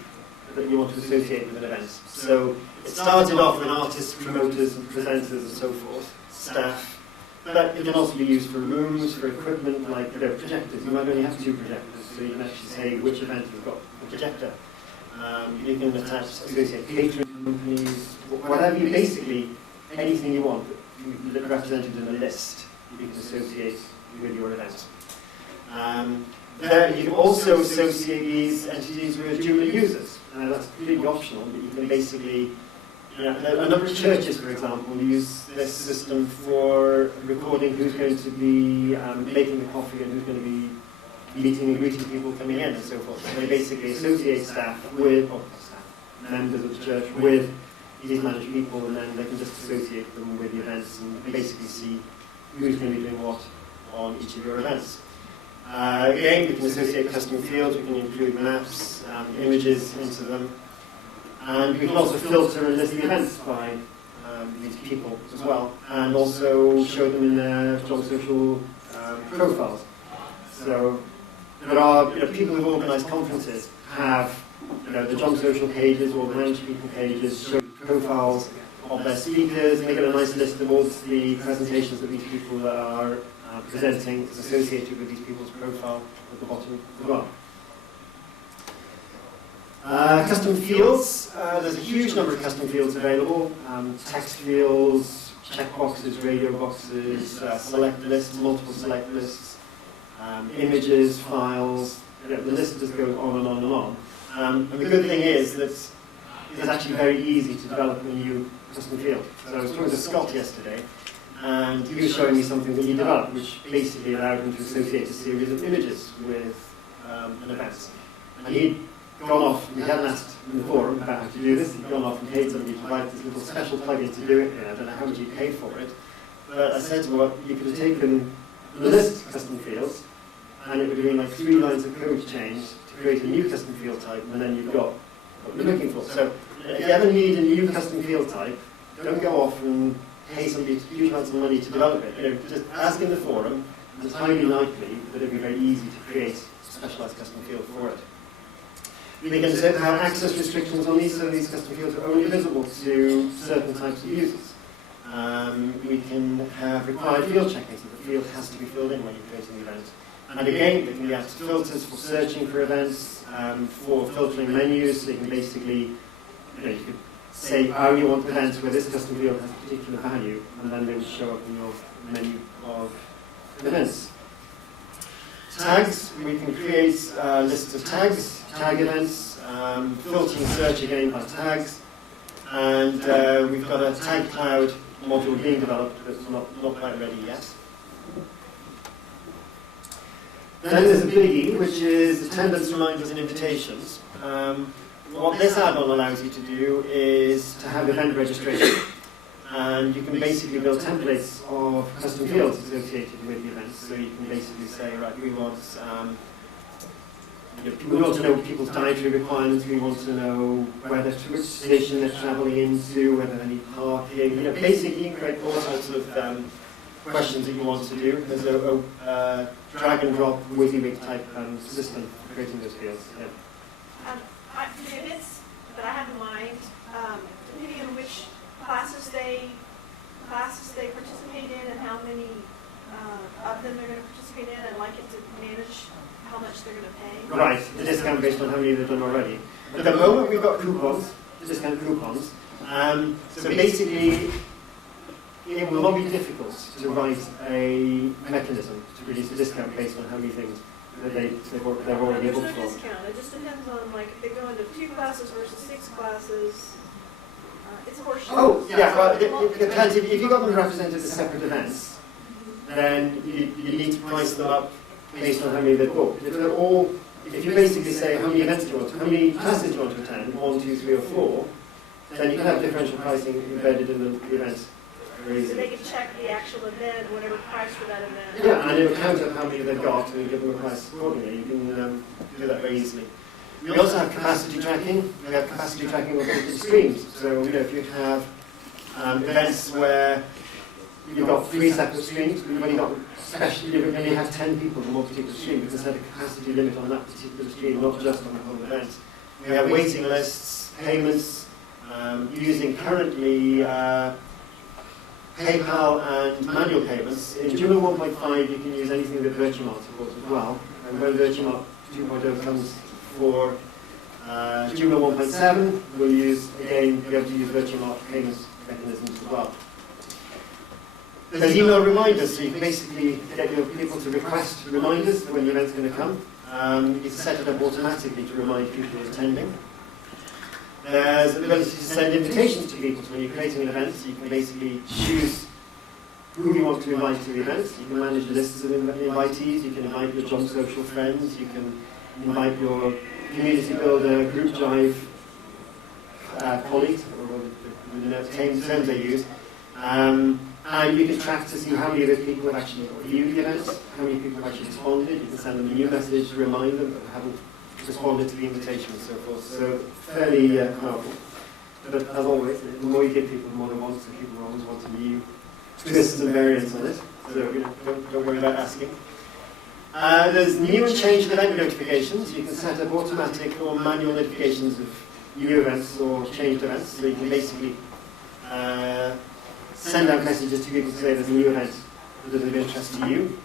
that you want to associate with an event. So it started off with artists, promoters, and presenters and so forth, staff. But it can also be used for rooms, for equipment like projectors. You might only have 2 projectors, so you can actually say which event has got a projector. You can associate catering companies, whatever you basically, anything you want represented in a list, you can associate with your event. You can also associate these entities with Joomla users. That's completely optional, but you can basically. A number of churches, for example, use this system for recording who's going to be making the coffee and who's going to be meeting and greeting people coming in and so forth. So they basically associate members of the church with these managed people, and then they can just associate them with the events and basically see who's going to be doing what on each of your events. Again, we can associate custom fields, we can include maps, images into them. And we can also filter and list the events by these people as well, and also show them in their job social profiles. So there are people who've organised conferences have the job social pages or the manage people pages show profiles of their speakers, and they get a nice list of all the presentations that these people are presenting is associated with these people's profile at the bottom as well. Custom fields, there's a huge number of custom fields available. Text fields, checkboxes, radio boxes, select lists, multiple select lists, images, files, the list just goes on and on and on. And the good thing is that it's actually very easy to develop a new custom field. So I was talking to Scott yesterday, and he was showing me something that he developed, which basically allowed him to associate a series of images with an event. And he'd gone off, we hadn't asked in the forum about how to do this, he'd gone off and paid somebody to write this little special plugin to do it. I don't know how much he paid for it, but I said to him, well, you could have taken the list custom fields, and it would have been like 3 lines of code change to create a new custom field type, and then you've got what you're looking for. So if you ever need a new custom field type, don't go off and pay somebody huge amounts of money to develop it. Just ask in the forum, and it's highly likely that it'll be very easy to create a specialized custom field for it. We can have access restrictions on these, so these custom fields are only visible to certain types of users. We can have required field checking, so the field has to be filled in when you're creating the event. And again, we can add filters for searching for events, for filtering menus, so you can basically, you could say, I only want events where this custom field has a particular value, and then they will show up in your menu of events. Tags, we can create lists of tags, tag events, filtering search again by tags, and we've got a tag cloud module being developed that's not quite ready yet. Then there's a biggie, which is attendance reminders and invitations. What this add-on allows you to do is to have event registration. And you can basically build templates of custom fields associated with the events. So you can basically say, right, we want to know people's dietary requirements, we want to know which station they're travelling into, whether they need parking. Basically you can create all sorts of questions that you want to do. There's a drag and drop WYSIWYG type system for creating those fields. Yeah. The events that I have in mind, depending on which classes they participate in and how many of them they're going to participate in, I'd like it to manage how much they're going to pay. Right, the discount based on how many they've done already. At the moment we've got coupons, discount coupons. So basically it will not be difficult to write a mechanism to produce a discount based on how many things that they're already booked for. There's no discount, it just depends on if they go into 2 classes versus 6 classes. It's a horseshoe. Oh, yeah, well, it depends. If you've got them represented as separate events, then you need to price them up based on how many they've booked. If you basically say how many events do you want, how many classes do you want to attend, 1, 2, 3, or 4, then you can have differential pricing embedded in the events. So they can check the actual event, whatever price for that event. Yeah, and it will count up how many they've got and give them a price accordingly. You can do that very easily. We also have capacity tracking. We have capacity tracking of different streams. So if you have events where you've got 3 separate streams, you've only have 10 people in one particular stream because there's a capacity limit on that particular stream, not just on the whole event. We have waiting lists, payments, using currently PayPal and manual payments. In Joomla 1.5 you can use anything that Virtual supports as well. And when Virtual 2.0 comes for Joomla 1.7, we'll be able to use Virtual payments mechanisms as well. There's email reminders, so you can basically get your people to request reminders when the event's going to come. You can set it up automatically to remind people who are attending. There's the ability to send invitations to people. So when you're creating an event, you can basically choose who you want to invite to the event. You can manage lists of invitees. You can invite your job social friends. You can invite your community builder, group jive colleagues, or the terms they use. And And you can track to see how many of those people have actually viewed the events, how many people have actually responded. You can send them a new message to remind them that they haven't responded to the invitation and so forth. So fairly powerful. But as always, the more you give people, the more they want, so people always want a new twists and variants on it. So don't worry about asking. There's new and changed event notifications. You can set up automatic or manual notifications of new events or changed events. So you can basically send out messages to people to say there's a new event that is of interest to you.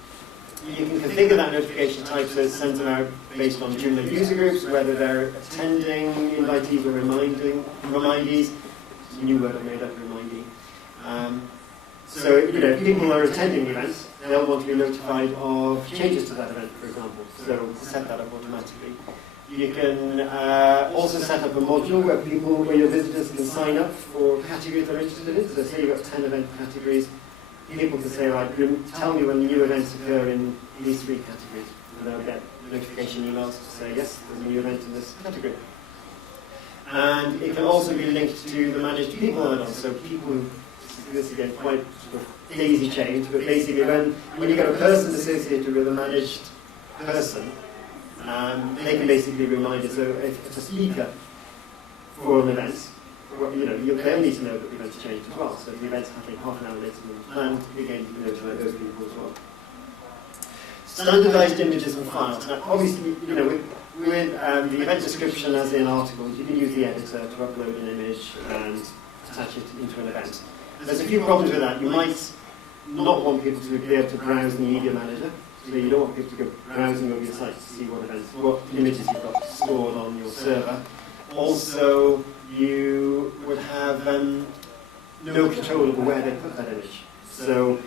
You can configure that notification type so it sends them out based on Joomla user groups, whether they're attending, invitees, or remindees. It's a new word I made up, remindee. So if people are attending events, they'll want to be notified of changes to that event, for example. So set that up automatically. You can also set up a module where your visitors can sign up for categories they're interested in. So say you've got 10 event categories, people can say, right, tell me when the new events occur in these 3 categories. And they'll get notification emails to say, yes, there's a new event in this category. And it can also be linked to the managed people add-on. So people who, this again, quite sort of daisy chained, but basically when you get a person associated with a managed person, they can basically remind it. So if it's a speaker for an event, they'll need to know that the event's changed as well. So if the event's happening half an hour later than planned, again, you can notify those people as well. Standardized images and files. Now, obviously, with the event description as in articles, you can use the editor to upload an image and attach it into an event. There's a few problems with that. You might not want people to be able to browse in the media manager. So you don't want people to go browsing over your site to see what images you've got stored on your server. Also, you would have no control over where they put that image. So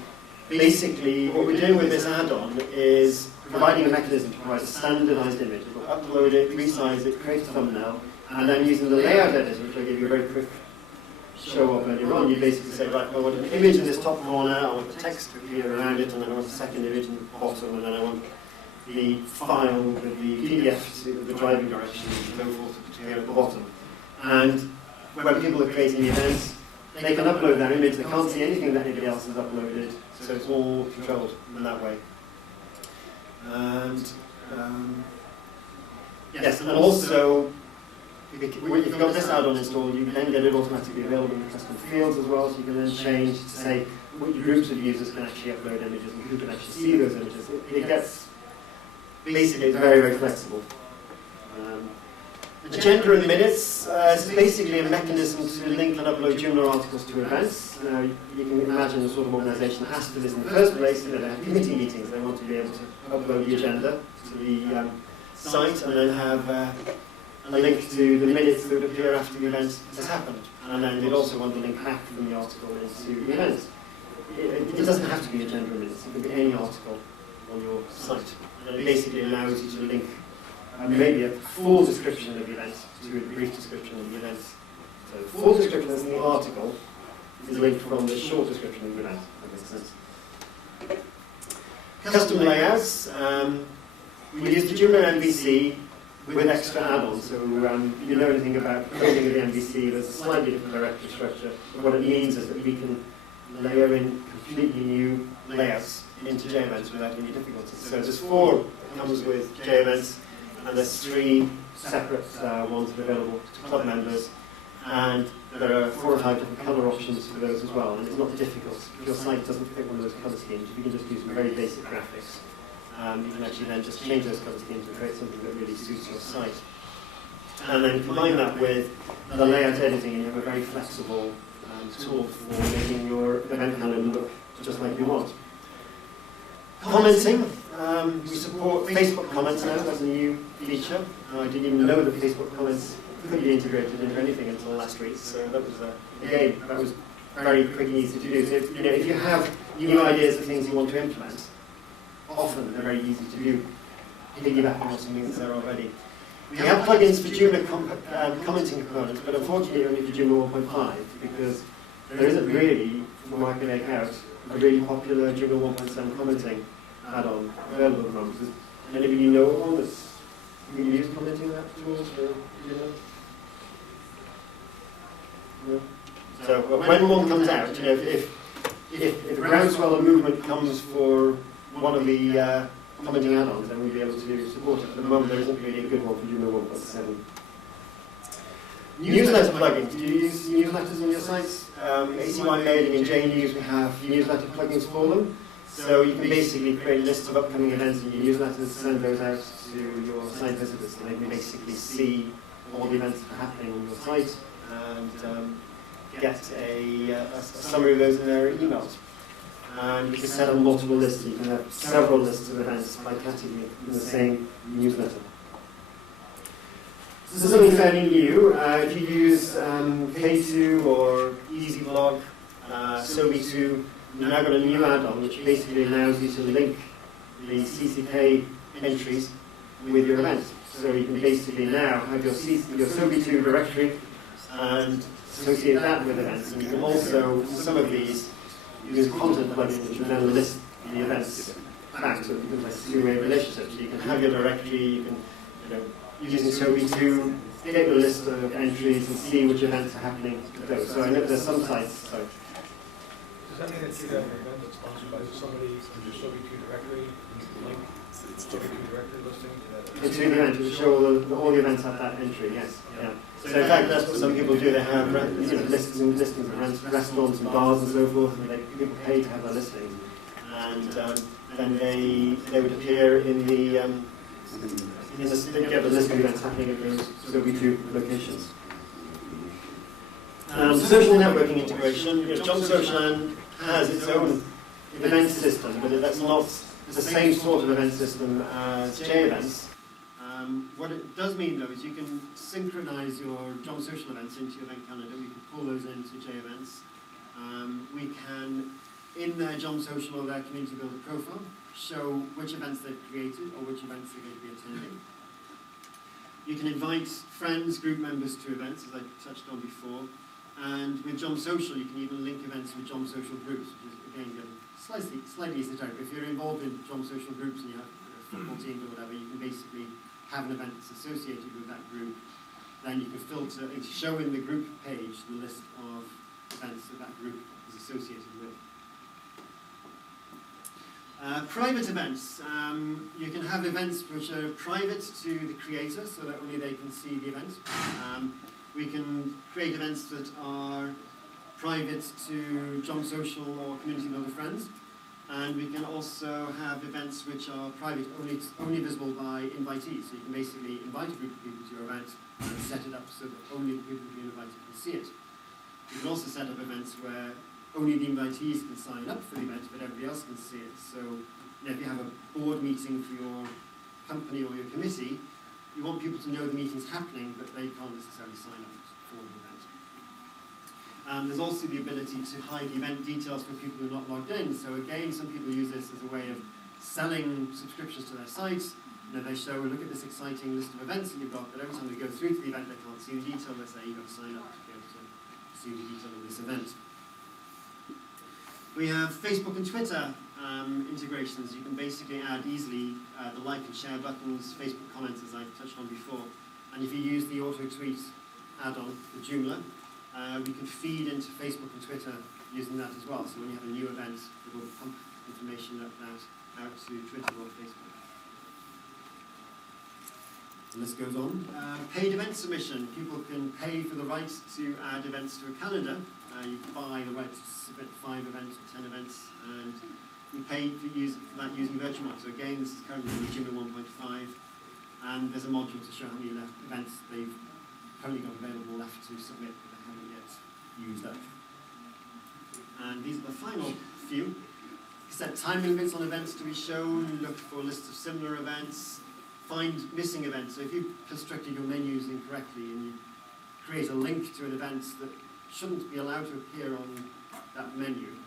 basically, what we're doing with this add-on is providing a mechanism to provide a standardized image. We'll upload it, resize it, create a thumbnail, and then using the layout editor, which I'll give you a very quick show of earlier on, you basically say, right, I want an image in this top corner, I want the text to appear around it, and then I want a second image in the bottom, and then I want the file with the PDF to the driving direction and so forth to appear at the bottom. And when people are creating the events, they can upload that image, they can't see anything that anybody else has uploaded, so it's all controlled in that way. And yes, and also, if you've got this add-on installed, you can then get it automatically available in the custom fields as well, so you can then change to say which groups of users can actually upload images and who can actually see those images. It gets, basically, it's very, very flexible. Agenda and minutes is basically a mechanism to link and upload Joomla articles to events. You can imagine the sort of organisation that has to do this in the first place. They have committee meetings, they want to be able to upload the agenda to the site and then have a link to the minutes that would appear after the event has happened. And then they'd also want to link back from the article into the event. It doesn't have to be agenda and minutes, it can be any article on your site. And it basically allows you to link maybe a full description of the event to a brief description of the event. So the full description that's in the article is linked from the short description of the event, if that makes sense. Custom layouts. We use the Joomla MVC with extra add-ons. So if you know anything about coding of the MVC, there's a slightly different directory structure. But what it means is that we can layer in completely new layouts into JEvents without any difficulty. So there's 4 that comes with JEvents, and there's 3 separate ones that are available to club members, and there are 4 or 5 different colour options for those as well, and it's not difficult. If your site doesn't fit one of those colour schemes, you can just use some very basic graphics. You can actually then just change those colour schemes and create something that really suits your site. And then combine that with the layout editing, and you have a very flexible tool for making your event calendar look just like you want. Commenting. We support Facebook comments now as a new feature. I didn't even know that Facebook comments could be integrated into anything until last week, so that was, again, that was very quick and easy to do. So if you have new ideas of things you want to implement, often they're very easy to do, piggybacking on something that's there already. We have plugins for Joomla commenting components, but unfortunately only for Joomla 1.5, because there isn't really, from what I can make out, a really popular Joomla 1.7 commenting add-on available at the moment. Does anybody know of one that's really used commenting that tools for Joomla? No? So when one comes out, if if the groundswell of movement comes for one of the commenting add-ons, then we'll be able to support it. At the moment, there isn't really a good one for Joomla 1.7. Newsletter plugins. Do you use newsletters on your sites? ACY Mailing and JNews, we have newsletter plugins for them. So you can basically create lists of upcoming events in your newsletters, send those out to your site visitors, so they can basically see all the events that are happening on your site and get a summary of those in their emails. And you can set up multiple lists. You can have several lists of events by category in the same newsletter. This is something fairly new. If you use K2 or EasyBlog, SoBe2, you've now got a new add-on which basically allows you to link the CCK entries with your events. So you can basically now have your SoBe2 directory and associate that with events. And you can also, for some of these, use content plugins which will then list the events back. So it becomes like a two-way relationship. So you can have your directory, you can, using SoBe2, get your list of entries and see which events are happening with those. So I know there's some sites. So. Does that mean that you have an event that's sponsored by somebody from your SoBe2 directory, link SoBe2 directory listing? Into the event, to show all the events at that entry, yes. Yeah. So in fact, that's what some people do. They have listings of restaurants and bars and so forth, and people pay to have their listings. And then they would appear in the list of events happening at those SoBe2 locations. Social networking integration. JomSocial has its own event system, but that's not the same sort of event system as JEvents. What it does mean, though, is you can synchronize your JomSocial events into your event calendar. We can pull those into JEvents. We can, in their JomSocial or their community builder profile, show which events they've created or which events they're going to be attending. You can invite friends, group members to events, as I touched on before. And with JomSocial, you can even link events with JomSocial groups, which is, again, slightly esoteric. If you're involved in JomSocial groups and you have football teams or whatever, you can basically have an event that's associated with that group. Then you can filter and show in the group page the list of events that that group is associated with. Private events. You can have events which are private to the creator so that only they can see the event. We can create events that are private to JomSocial or community builder friends. And we can also have events which are private, only visible by invitees. So you can basically invite a group of people to your event and set it up so that only the people who are invited can see it. You can also set up events where only the invitees can sign up for the event, but everybody else can see it. So if you have a board meeting for your company or your committee, you want people to know the meeting's happening, but they can't necessarily sign up for the event. There's also the ability to hide event details for people who are not logged in. So again, some people use this as a way of selling subscriptions to their sites. They show, look at this exciting list of events that you've got, but every time they go through to the event, they can't see the detail. They say, you've got to sign up to be able to see the detail of this event. We have Facebook and Twitter integrations. You can basically add easily the like and share buttons, Facebook comments, as I've touched on before. And if you use the auto-tweet add-on for Joomla, we can feed into Facebook and Twitter using that as well. So when you have a new event, it will pump information out to Twitter or Facebook. The list goes on. Paid event submission. People can pay for the right to add events to a calendar. You can buy the right to submit 5 events or 10 events, and you pay for that using VirtualMod. So again, this is currently in Joomla 1.5, and there's a module to show how many events they've currently got available left to submit, but they haven't yet used up. And these are the final few. Set time limits on events to be shown, look for lists of similar events, find missing events. So if you've constructed your menus incorrectly and you create a link to an event that shouldn't be allowed to appear on that menu,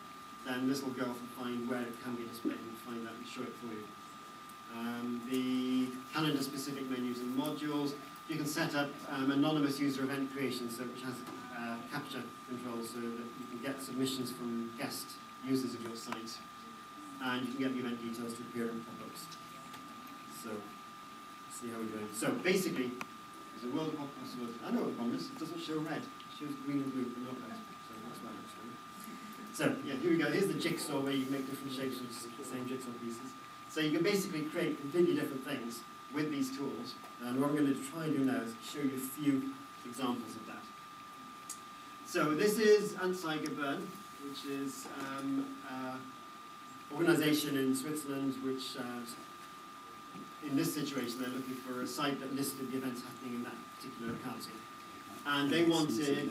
then this will go off and find where it can be displayed and find that and show it for you. The calendar-specific menus and modules. You can set up anonymous user event creation, which has capture controls so that you can get submissions from guest users of your site, and you can get the event details to appear in pop-ups. So, let's see how we're doing. So basically, there's a world of possibilities. I know what the problem is. It doesn't show red. It shows green and blue, but not red. So what's that actually? So yeah, here we go. Here's the jigsaw where you can make different shapes with the same jigsaw pieces. So you can basically create completely different things with these tools. And what I'm going to try and do now is show you a few examples of that. So this is Anzeige Bern, which is an organisation in Switzerland which, in this situation, they're looking for a site that listed the events happening in that particular county. And they wanted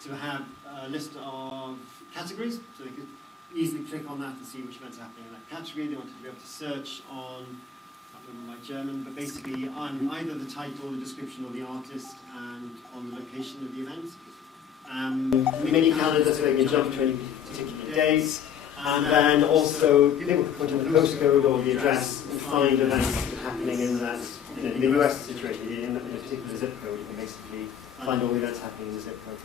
to have a list of categories, so they could easily click on that and see which events are happening in that category. They wanted to be able to search on, I don't remember my German, but basically on either the title, the description, or the artist, and on the location of the event. Mini calendar, so they can jump to any particular days. And then also, people can put in the postcode or the address and find events happening in that, in the US situation, in a particular zip code. You can basically find all the events happening in the zip code.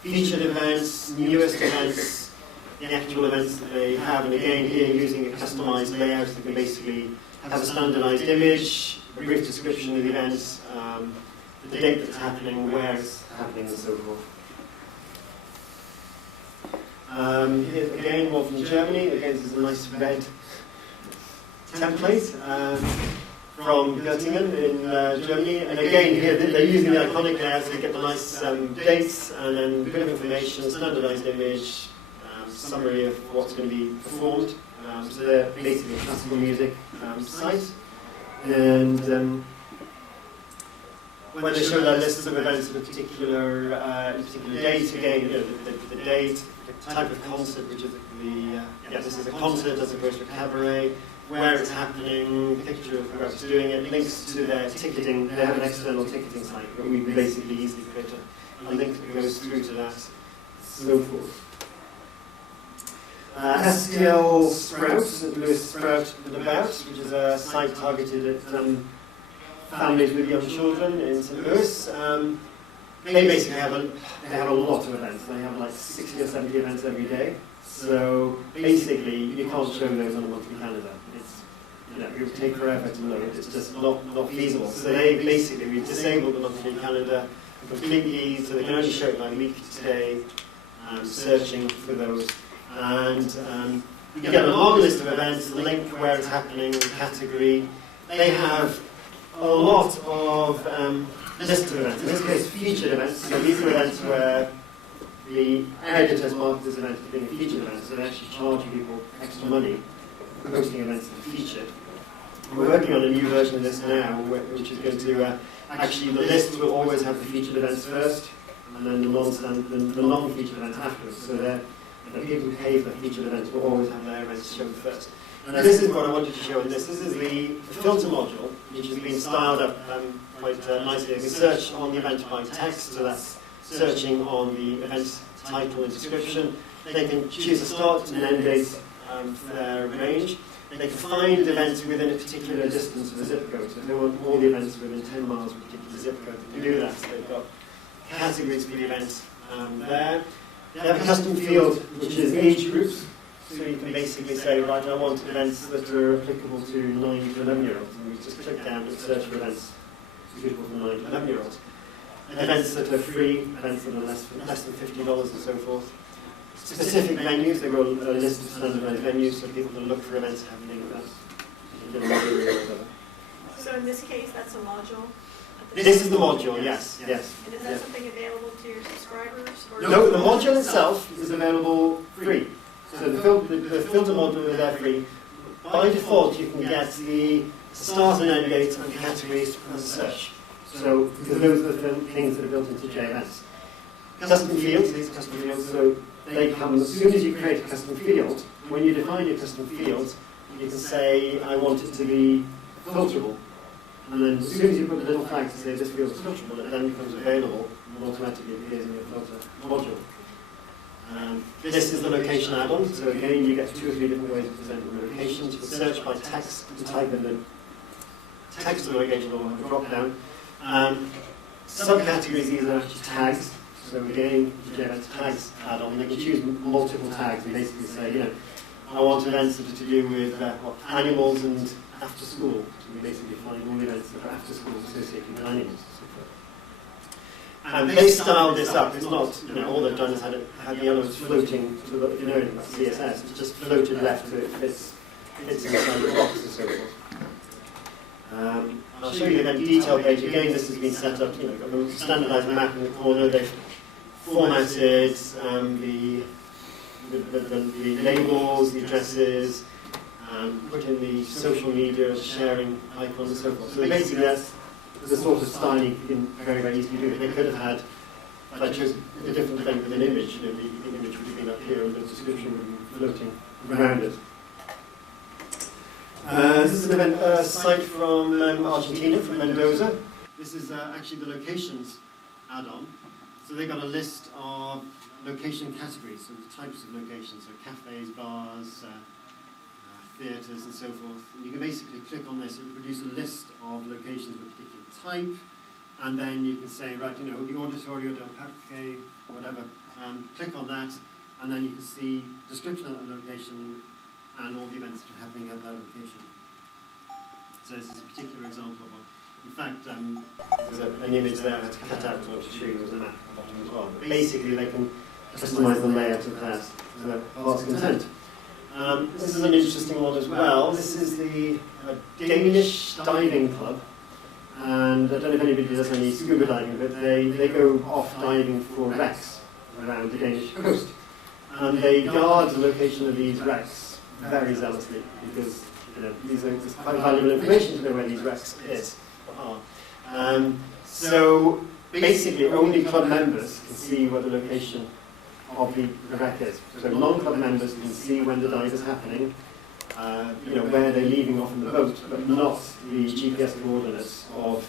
Featured events, newest events, the actual events that they have, and again here using a customized layout, they can basically have a standardized image, a brief description of the events, the date that's happening, where it's happening, and so forth. Here's again more from Germany. Again, this is a nice red template from Göttingen in Germany. And again, here they're using the iconic layout so they get the nice dates and then a bit of information, standardized image, summary of what's going to be performed. So they're basically a classical music site. And when they show their lists of events of a particular date, again, the date, the type of concert, which is this is a concert as opposed to a cabaret, where it's happening, picture of whoever's doing it, links to their ticketing. They have an external ticketing site, but we basically easily create a link that goes through to that, so forth. STL Sprout, St. Louis Sprout and About, which is a site targeted at families with young children in St. Louis. They basically have a lot of events. They have like 60 or 70 events every day. So basically, you can't show those on a monthly calendar. It would take forever to load. It's just not feasible. So we've disabled the monthly calendar completely, so they can only show it by week to day, searching for those. And you get a long list of events, the link where it's happening, the category. They have a lot of lists of events. In this case, featured events. So these are events where the editors mark this event as being a featured event, so they're actually charging people extra money for posting events that are featured. We're working on a new version of this now, which is going to actually the list will always have the featured events first, and then the non-featured events afterwards. So the people who pay for featured events will always have their events shown first. And this is what I wanted to show in this. This is the filter module, which has been styled up quite nicely. You can search on the event by text, so that's searching on the event title and description. They can choose a start and an end date for their range. They can find events within a particular distance of the zip code. So if they want all the events within 10 miles of a particular zip code, they can do that. So they've got categories for the events there. They have a custom field, which is age groups. So you can basically say, right, I want events that are applicable to 9 to 11-year-olds. And we just click down and search for events suitable for 9 to 11-year-olds. Events that are free, events that are less than $50 and so forth. Specific venues, they will list of standardized venues so people can look for events happening at that. So in this case, that's a module? This is the module, yes. And is that something available to your subscribers? Or No, the module itself is available free. So the filter module is there free. By default, you can get the start and end dates and categories and search. So, because those are the things that are built into JMS. Custom fields, these custom fields, so they come as soon as you create a custom field. When you define your custom field, you can say, I want it to be filterable. And then as soon as you put a little flag to say this field is filterable, it then becomes available and automatically appears in your filter module. This is the location add-on, so again you get 2 or 3 different ways of presenting the locations. You can search by text and type in the text of the location or a drop-down. Subcategories, these are actually tags. So again, you get a tags add-on. They can choose multiple tags and basically say, I want events that are to do with animals and after school. So we basically find all the events that are after school associated with animals. And they styled this up. It's not, all they've done is had the elements floating to the, in CSS. It's just floated left so it fits inside the box and so forth. I'll show you the detail page. Again, this has been set up, got the standardized map in the corner. They've formatted the labels, the addresses, put in the social media, sharing icons and so forth. So basically that's the sort of styling you can very, very easily do. They could have had, if I chose a different length of an image, the image would have been up here and the description would be floating around it. This is an event site from Argentina, from Mendoza. This is actually the locations add-on. So they've got a list of location categories, so the types of locations, so cafes, bars, theatres and so forth. And you can basically click on this, it will produce a list of locations of a particular type, and then you can say, right, the Auditorio del Parque, whatever, click on that, and then you can see description of that location and all the events that are happening at that location. So this is a particular example of one. In fact, there's an image there I had to cut out to show you as a map at the bottom as well. But basically, they can customize the layout of that to their heart's content. This is an interesting one as well. This is the Danish diving club. And I don't know if anybody does any scuba diving, but they go off diving for wrecks around the Danish coast. And they guard the location of these wrecks very zealously because it's quite valuable information to know where these wrecks are. So basically, only club members can see where the location of the wreck is. So non-club members can see when the dive is happening, where they're leaving off in the boat, but not the GPS coordinates of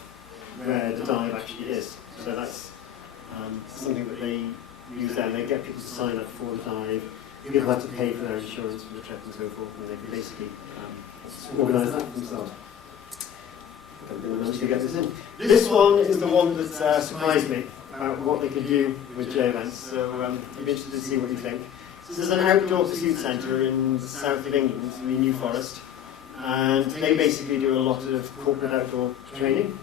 where the dive actually is. So that's something that they use there. They get people to sign up for the dive. People have to pay for their insurance for the trip and so forth, and they can basically organise that themselves. I don't manage to get this in. This one is the one that surprised me about what they could do with J-Events, so I'd be interested to see what you think. This is an outdoor pursuit centre in the south of England, in the New Forest, and they basically do a lot of corporate outdoor training.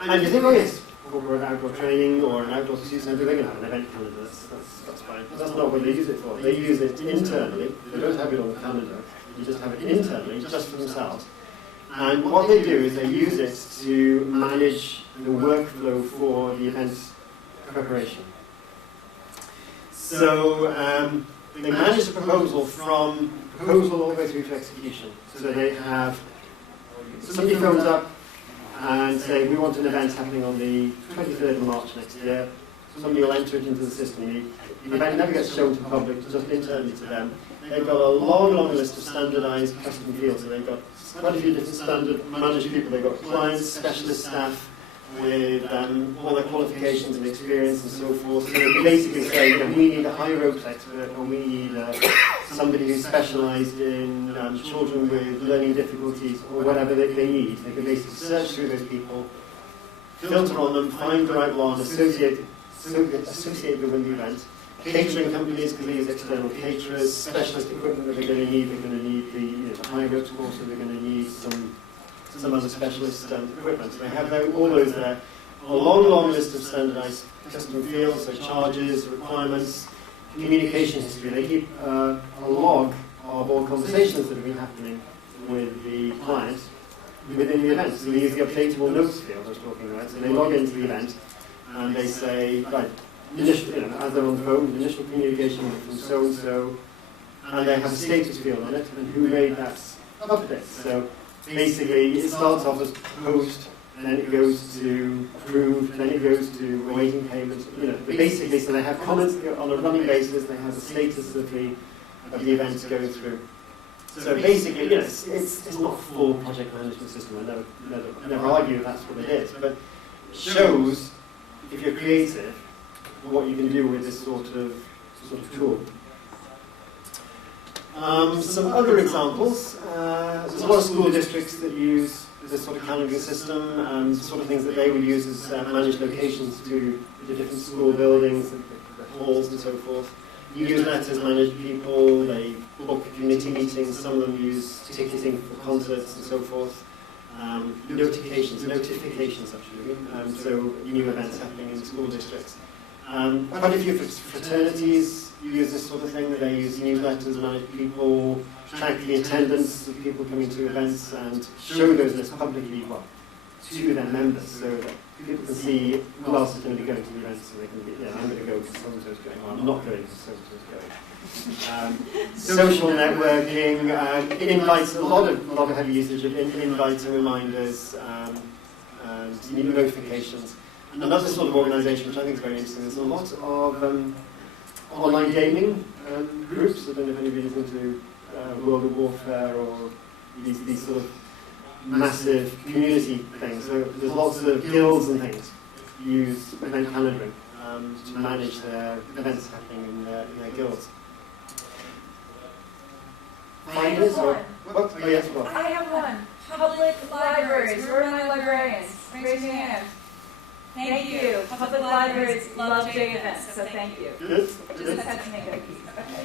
And you think, oh yes, corporate outdoor training or an outdoor pursuit centre, they're going to have an event calendar, that's fine. But that's not what they use it for. They use it internally, they don't have it on the calendar, you just have it internally, just for themselves. And what they do is they use it to manage the workflow for the event preparation. So they manage the proposal from proposal all the way through to execution. So they have, somebody phones up and say, we want an event happening on the 23rd of March next year. Somebody will enter it into the system. The event never gets shown to the public, just internally to them. They've got a long, long list of standardized custom fields. So they've got quite a few different standard managed people. They've got clients, specialist staff with all their qualifications and experience and so forth. So they basically say, we need a high ropes expert, or we need somebody who's specialised in children with learning difficulties, or whatever they need. They can basically search through those people, filter on them, find the right one, associate them with the event. Catering companies, because they use external caterers, specialist equipment that they're going to need. They're going to need the high ropes course, so they're going to need some other specialist equipment. So they have all those there. A long, long list of standardized custom fields, so charges, requirements, communication history. They keep a log of all conversations that have been happening with the client within the event. So they use the updatable notes field I was talking about. So they log into the event and they say, right, initial, as they're on the phone, initial communication from so-and-so, and they have a status field on it, and who made that update. So basically, it starts off as proposed, and then it goes to approved, then it goes to awaiting payment. Basically, so they have comments on a running basis, they have the status of the events going through. So basically, it's not a full project management system. I never argue that's what it is, but it shows, if you're creative, what you can do with this sort of tool. Some other examples. There's a lot of school districts that use this sort of calendaring system, the sort of things that they would use as managed locations to the different school buildings, the halls and so forth. You use that as manage people, they book committee meetings, some of them use ticketing for concerts and so forth. notifications actually, so new events happening in school districts. Quite a few fraternities use this sort of thing. They use newsletters, manage people, track the attendance of people coming to events, and show those lists publicly to their members, so that people can see who else is going to be going to the events, so they can be, I'm going to go because so-and-so's going, or I'm not going because so-and-so's going. Social networking, it invites a lot of heavy usage of invites and reminders, and notifications. Another sort of organisation which I think is very interesting, there's a lot of online gaming groups. I don't know if anybody's into World of Warfare or these sort of massive community things. So there's lots of guilds and things use event calendaring to manage their events happening in their guilds. Finders or what? Oh yes, what? I have one. Public libraries. Where are my librarians? Raise your hand. Thank you. Public libraries love day events, so thank you. Good. Just had to make it a piece. Okay,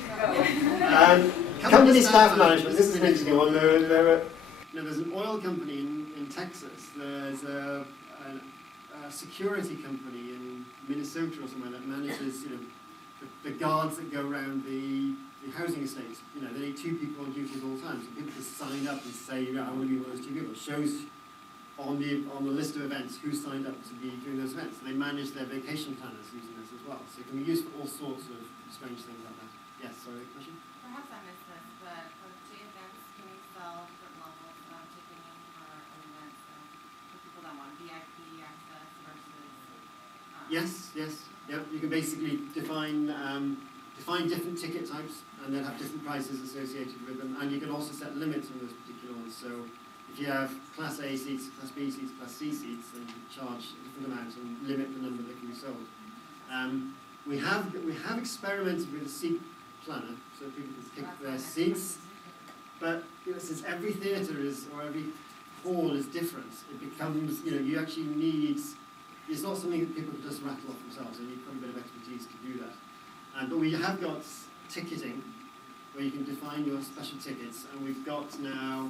go. Company staff management. This is an interesting one. There's an oil company in Texas. There's a security company in Minnesota or somewhere that manages, the guards that go around the housing estates. They need 2 people on duty at all times. So people just sign up and say, I want to be one of those 2 people. It shows on the list of events who signed up to be doing those events. They manage their vacation planners using this as well. So it can be used for all sorts of strange things like that. Yes, sorry, question? Perhaps I missed this, but for day events, can we sell different levels of ticketing for events for people that want VIP access versus? Yes. Yep. You can basically define different ticket types, and then have different prices associated with them. And you can also set limits on those particular ones. So if you have Class A seats, Class B seats, Class C seats, then you can charge a different amount and limit the number that can be sold. We have experimented with a seat planner, so people can pick their seats. But since every theatre or every hall is different, it becomes, you actually need. It's not something that people can just rattle off themselves. They need quite a bit of expertise to do that. But we have got ticketing, where you can define your special tickets, and we've got now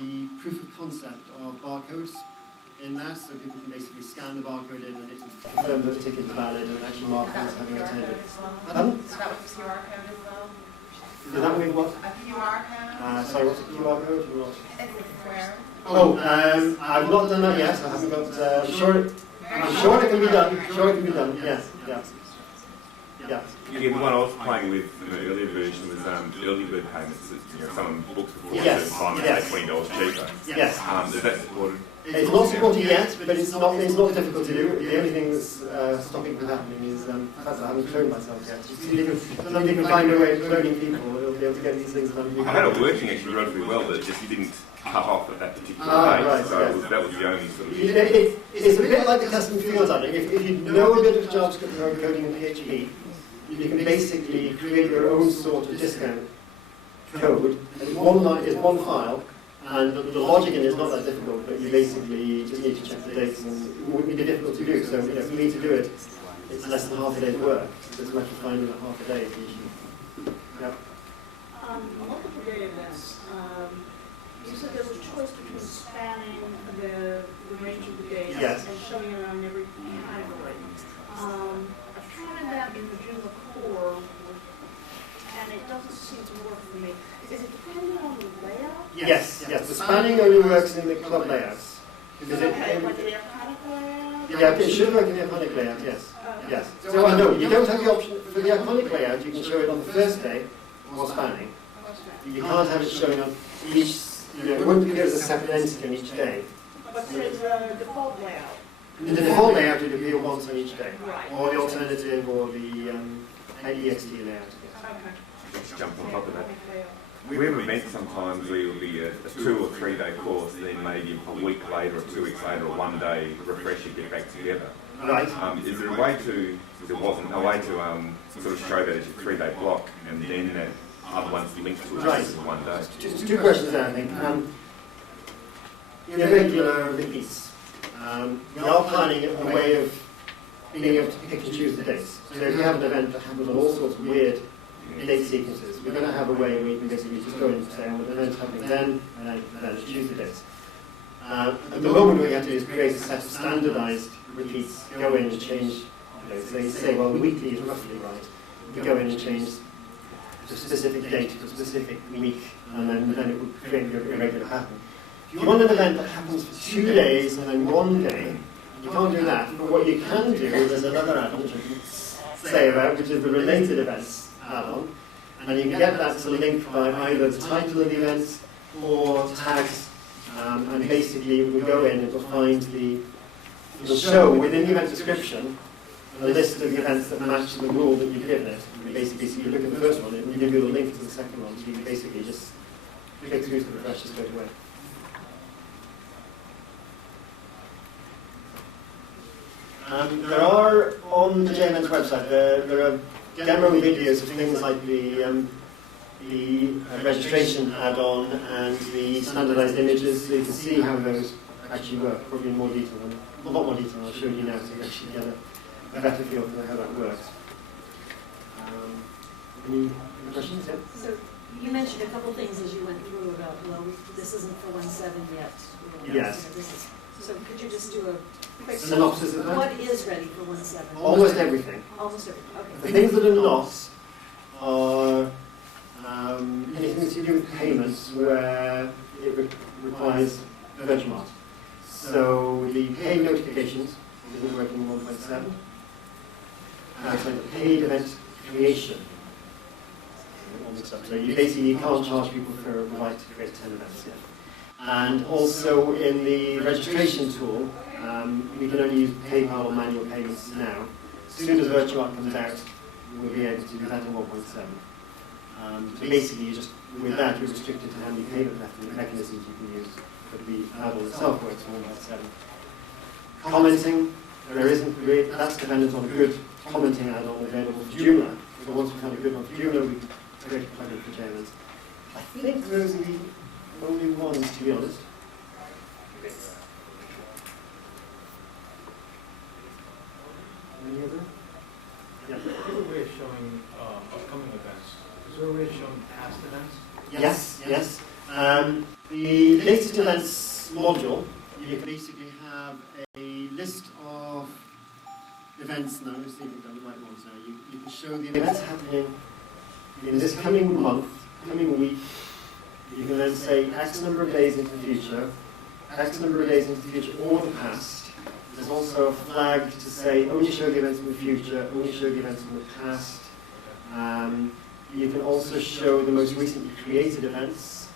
the proof of concept of barcodes in that, so people can basically scan the barcode in and it can confirm that the ticket is valid and actually mark it as having attended. Pardon? Is that what the QR code is though? Is that mean what? A QR code? Sorry, what's a QR code or what? Where? Oh, I've not done that yet. I haven't got. I'm sure it can be done. Yes. Yeah. Yeah, the one I was playing with in the earlier version was early bird payments. Someone books before a certain time and it's $20 cheaper. Yes. Is that supported? It's not supported yet, but it's not difficult to do. The only thing that's stopping from happening is the fact that I haven't cloned myself yet. Somebody can find a way of cloning people, they'll be able to get these things done. I had it working actually relatively well, but just you didn't cut off at that particular date, right, so yes. that was the only sort of... It's a bit like the custom fields adding. If you know a bit of JavaScript coding and PHP, you can basically create your own sort of discount code. It's one file, and the logic in it is not that difficult, but you basically just need to check the dates, and it wouldn't be difficult to do. So for me to do it, it's less than half a day's work. So it's a matter of finding that half a day is the issue. Yep. Multiple day events. You said there was a choice between spanning the range of the days Yes. and showing around every category. I've tried that in the Joomla core, and it doesn't seem to work for me. Is it dependent on the layout? Yes. The spanning only works in the club layouts. Okay, like the iconic layout? Yeah, it should work in the iconic layout, yes. Yes. So no, you don't have the option for the iconic layout. You can show it on the first day while spanning. You can't have it showing on each. It wouldn't be as a separate entity on each day. But there's a default layout. In the default layout, it would appear once on each day, Right. or the alternative, or the EXT layout. Okay. Let's jump on top of that. We have events sometimes where it'll be a 2 or 3 day course, then maybe a week later or 2 weeks later or 1 day refresh and get back together. Right. Is there a way to, there wasn't a way to sort of show that as a 3 day block and then that other one's linked to it Right. as 1 day? Just 2 questions there, I think. Irregular release. We are planning a way of being able to pick and choose the dates. So if you have an event that happens on all sorts of weird date sequences, we're going to have a way where you can basically just go in and say, well, the event's happening then, and then choose the dates. At the moment, what you have to do is create a set of standardized repeats, go in and change. So you say, well, weekly is roughly right. You go in and change to a specific date, to a specific week, and then it will create your irregular pattern. If you want an event that happens for 2 days and then 1 day, you can't do that. But what you can do is there's another add-on which I can say about, which is the related events add-on. And you can get that to link by either the title of the events or tags. And basically it will go in and it will find it'll show within the event description a list of the events that match the rule that you've given it. And basically, so you look at the first one, it will give you a link to the second one, so you can basically just click through to the refresh straight away. There are, on the JMN's website, there are demo videos of things like the registration add-on and the standardized images, so you can see how those actually work, probably in more detail, a lot more detail I'll show you now, so you actually get a better feel for how that works. Any questions? Yeah? So you mentioned a couple things as you went through about, well, this isn't for 1.7 yet. Yes. So could you just do a quick synopsis of that? What is ready for 1.7? Almost everything. Almost everything. Okay. The things that are not are anything to do with payments where it requires a benchmark. So the paid notifications isn't working in 1.7. So the paid event creation. So you basically can't charge people for a right to create 10 events yet. And also in the registration tool, we can only use PayPal or manual payments now. As soon as VirtualArt comes out, we'll be able to do that in 1.7. So basically, with that, you're restricted to how many payment mechanisms you can use, but the add-on itself works in 1.7. Commenting, there isn't really, that's dependent on a good commenting add-on available for Joomla. So once we've had a good one for Joomla, we create a plugin for JMNs. I think those are the only ones, to be honest. Any other? Yeah. Is there a way of showing upcoming events? Is there a way of showing past events? Yes. The latest events module, you basically have a list of events now. Let's see if we've done the right ones now. You can show the events happening in this coming month, coming week. You can then say X number of days into the future, X number of days into the future, or the past. There's also a flag to say only show the events in the future, only show the events in the past. You can also show the most recently created events.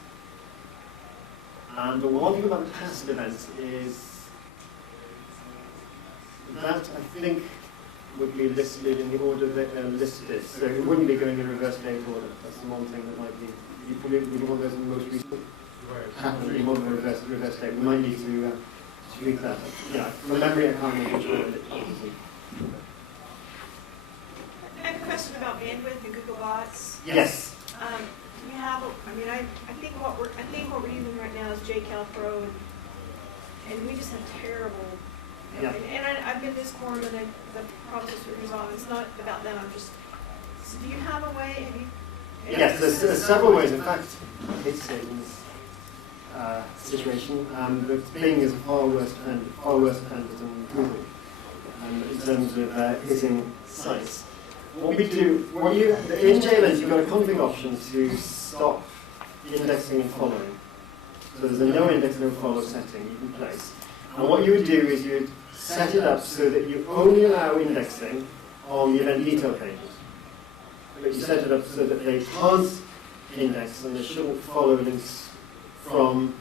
And the one thing about the past events is that I think would be listed in the order that they're listed. So it wouldn't be going in reverse date order. That's the one thing that might be. You probably want those in the most recent. Happen in one reverse date. We might need to tweak that. Yeah, from memory I can't remember which order it is. I have a question about bandwidth and Google Bots. Yes. We have, I think what we're using right now is JCal Pro, and we just have terrible. Yeah. And I've been disformed, and the problem is resolved. It's not about them. So do you have a way? Yes, there's several ways. In fact, it's Satan's situation. The Bing is far worse offended than Google in terms of hitting sites. What we do, in JMNs, you've got a config option to stop indexing and following. So there's a no index, no follow setting you can place. And what you would do is you would set it up so that you only allow indexing on the event detail pages. But you set it up so that they can't index and they shouldn't follow links from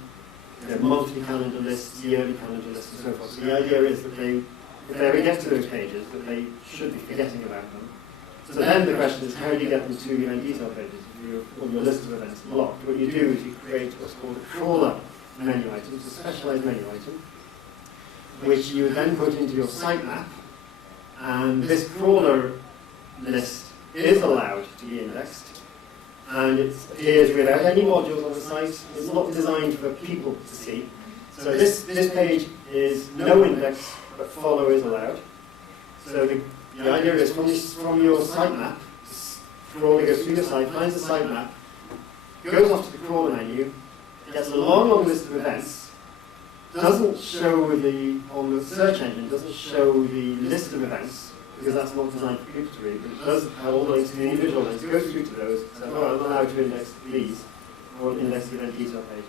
monthly calendar lists, yearly calendar lists, and so forth. So the idea is that if they ever get to those pages, that they should be forgetting about them. So then the question is, how do you get them to the event detail pages? On your list of events blocked. What you do is you create what's called a crawler menu item. It's a specialized menu item, which you then put into your sitemap. And this crawler list is allowed to be indexed. And it appears without any modules on the site. It's not designed for people to see. So this page is no index, but follow is allowed. So the idea is from your sitemap, the crawler goes through your site, finds the sitemap, goes off to the crawler menu, gets a long list of events, doesn't show on the search engine, doesn't show the list of events, because that's not designed for people to read, but it does have all the links to the individual links. It goes through to those, so, oh, I'm allowed to index these, or index the event detail pages.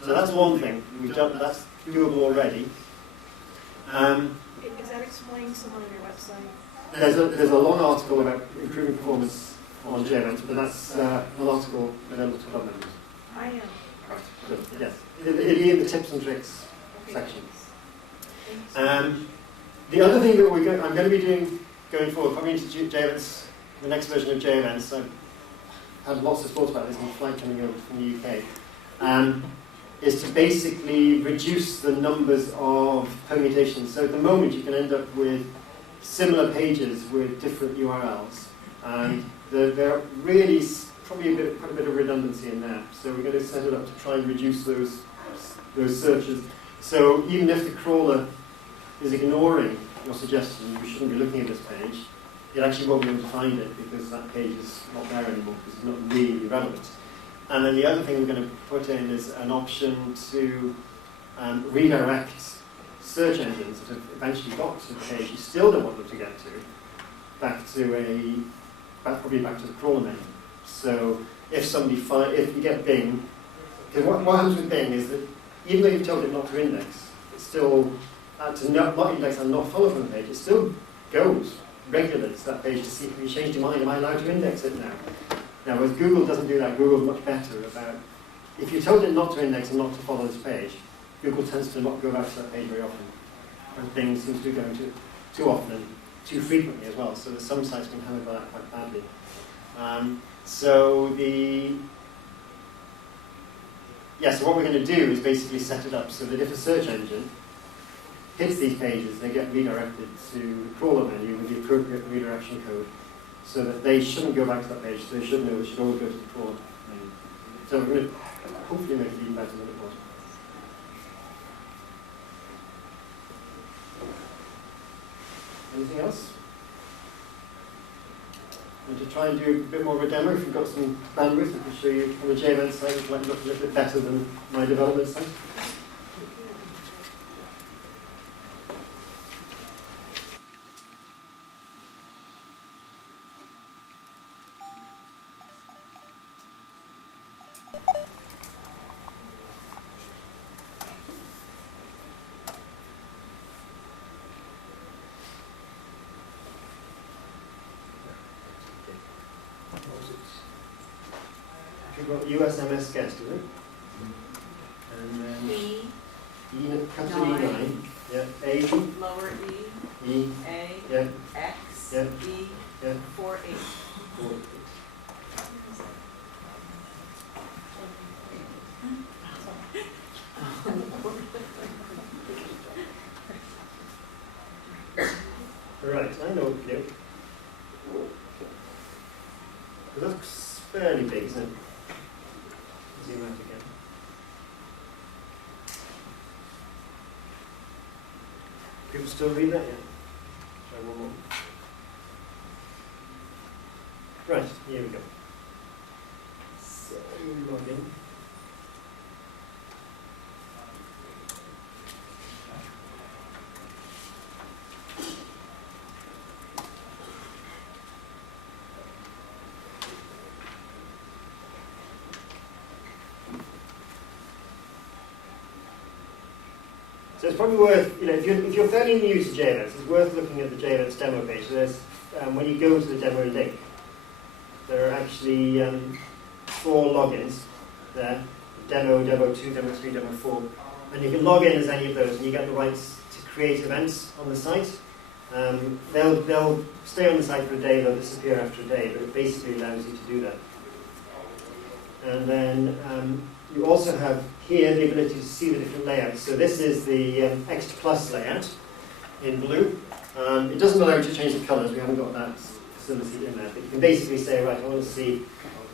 So that's one thing, that's doable already. Is that explained somewhere on your website? There's a long article about improving performance on JEvents, but that's an article available to club members. I am. So, yes, it'll be in the tips and tricks section. The other thing that I'm going to be doing going forward, coming into JEvents, the next version of JEvents, I've had lots of thoughts about this on the flight coming over from the UK, is to basically reduce the numbers of permutations. So at the moment you can end up with similar pages with different URLs, and there are really probably quite a bit of redundancy in there. So we're going to set it up to try and reduce those searches. So even if the crawler is ignoring your suggestion, you shouldn't be looking at this page, it actually won't be able to find it because that page is not there anymore because it's not really relevant. And then the other thing we're going to put in is an option to redirect search engines that have eventually got to the page you still don't want them to get to, probably back to the crawler menu. So if if you get Bing, because what happens with Bing is that even though you've told it not to index, it's still to not index and not follow from the page, it still goes regularly to that page to see if you changed your mind, am I allowed to index it now? Now, whereas Google doesn't do that, Google's much better about, if you told it not to index and not to follow this page, Google tends to not go back to that page very often. And Bing seems to be going to too often and too frequently as well, so there's some sites being hammered by that quite badly. So what we're going to do is basically set it up so that if a search engine hits these pages, they get redirected to the crawler menu with the appropriate redirection code, so that they shouldn't go back to that page, so they should know they should always go to the crawler menu. So we're going to hopefully make it even better than it was. Anything else? And to try and do a bit more of a demo, if you've got some bandwidth, I can show you on the JEvents site, it might look a little bit better than my development site. We've got USMS guest, isn't it? And then E, capital E9, yeah, A, lower E, A, yeah, X, yeah, E, yeah, 4, 8. 4. Right, I know what to do. It looks fairly big, isn't it? Zoom out again. People still read that yet? Try one more. Right, here we go. So, log in. So it's probably worth, if you're fairly new to JEvents, it's worth looking at the JEvents demo page. So there's, when you go to the demo link, there are actually 4 logins there: demo, demo 2, demo 3, demo 4. And you can log in as any of those, and you get the rights to create events on the site. They'll stay on the site for a day, they'll disappear after a day, but it basically allows you to do that. And then you also have here the ability to see the different layouts. So this is the X Plus layout in blue. It doesn't allow you to change the colours, we haven't got that facility in there, but you can basically say, right, I want to see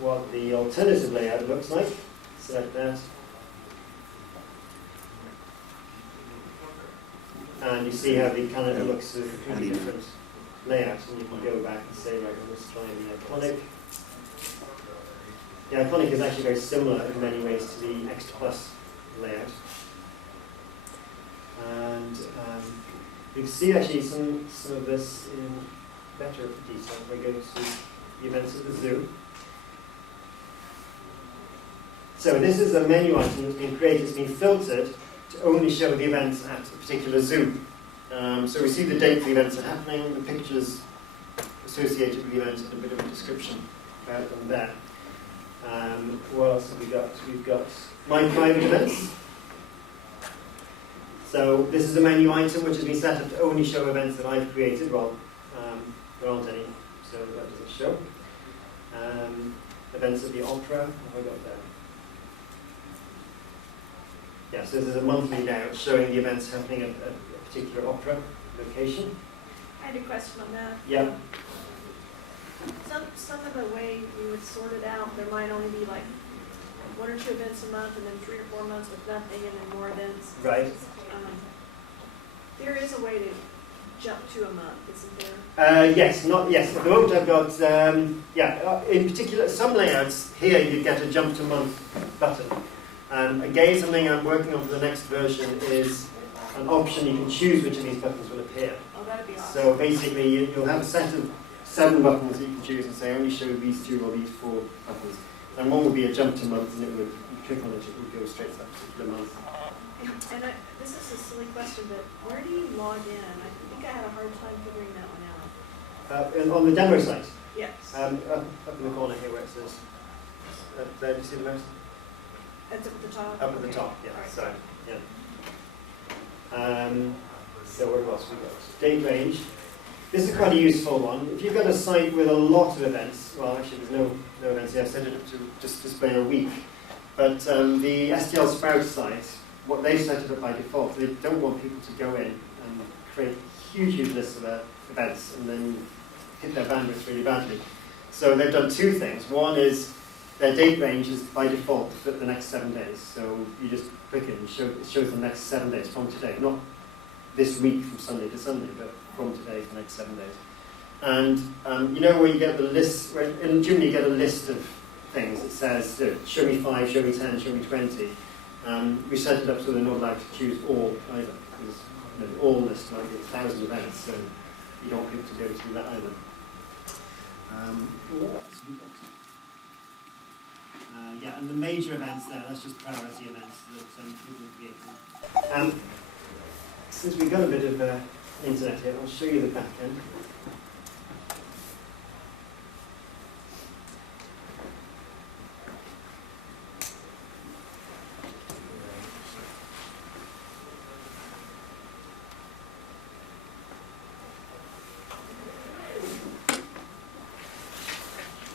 what the alternative layout looks like. Select that. And you see how the calendar looks with completely different layouts, and you can go back and say, right, let's try the iconic. The iconic is actually very similar in many ways to the X Plus layout. can see actually some of this in better detail. We're going to the events at the zoo. So this is a menu item that's been created, it's been filtered to only show the events at a particular zoo. So we see the date the events are happening, the pictures associated with the events, and a bit of a description about them there. What else have we got? We've got my private events. So this is a menu item which has been set up to only show events that I've created. Well, there aren't any, so that doesn't show. Events at the opera, what have I got there? Yeah, so this is a monthly now showing the events happening at a particular opera location. I had a question on that. Yeah. Some of the way we would sort it out, there might only be like 1 or 2 events a month, and then 3 or 4 months with nothing, and then more events. Right. There is a way to jump to a month, isn't there? Yes, not yes. At the moment I've got, in particular, some layouts here you get a jump to month button. Again, something I'm working on for the next version is an option you can choose which of these buttons will appear. Oh, that'd be awesome. So basically you'll have a set of 7 buttons that you can choose and say only show these 2 or these 4 buttons. And one would be a jump to month, and it would, you click on it, it would go straight to that particular month. This is a silly question, but where do you log in? I think I had a hard time figuring that one out. And on the demo site, Yes. up in the corner here where it says, there, do you see the mouse? It's up at the top? Up at the Okay. top, yeah, All right. sorry, yeah. So what else we got? Date range. This is quite a useful one. If you've got a site with a lot of events, well actually there's no events here, I've set it up to just display a week. But the STL Sprout site, what they've set it up by default, they don't want people to go in and create huge lists of events and then hit their bandwidth really badly. So they've done 2 things. One is their date range is by default for the next 7 days. So you just click it and it shows the next 7 days from today. Not this week from Sunday to Sunday, but from today for the next 7 days. And you know where you get the list, in Joomla you get a list of things. It says, show me 5, show me 10, show me 20. We set it up so they're not allowed to choose all either, because all list might be 1,000 events, so you don't want people to be able to do that either. What else have we got? Yeah, and the major events there, that's just priority events that people are creating. Since we've got a bit of internet here, I'll show you the back end.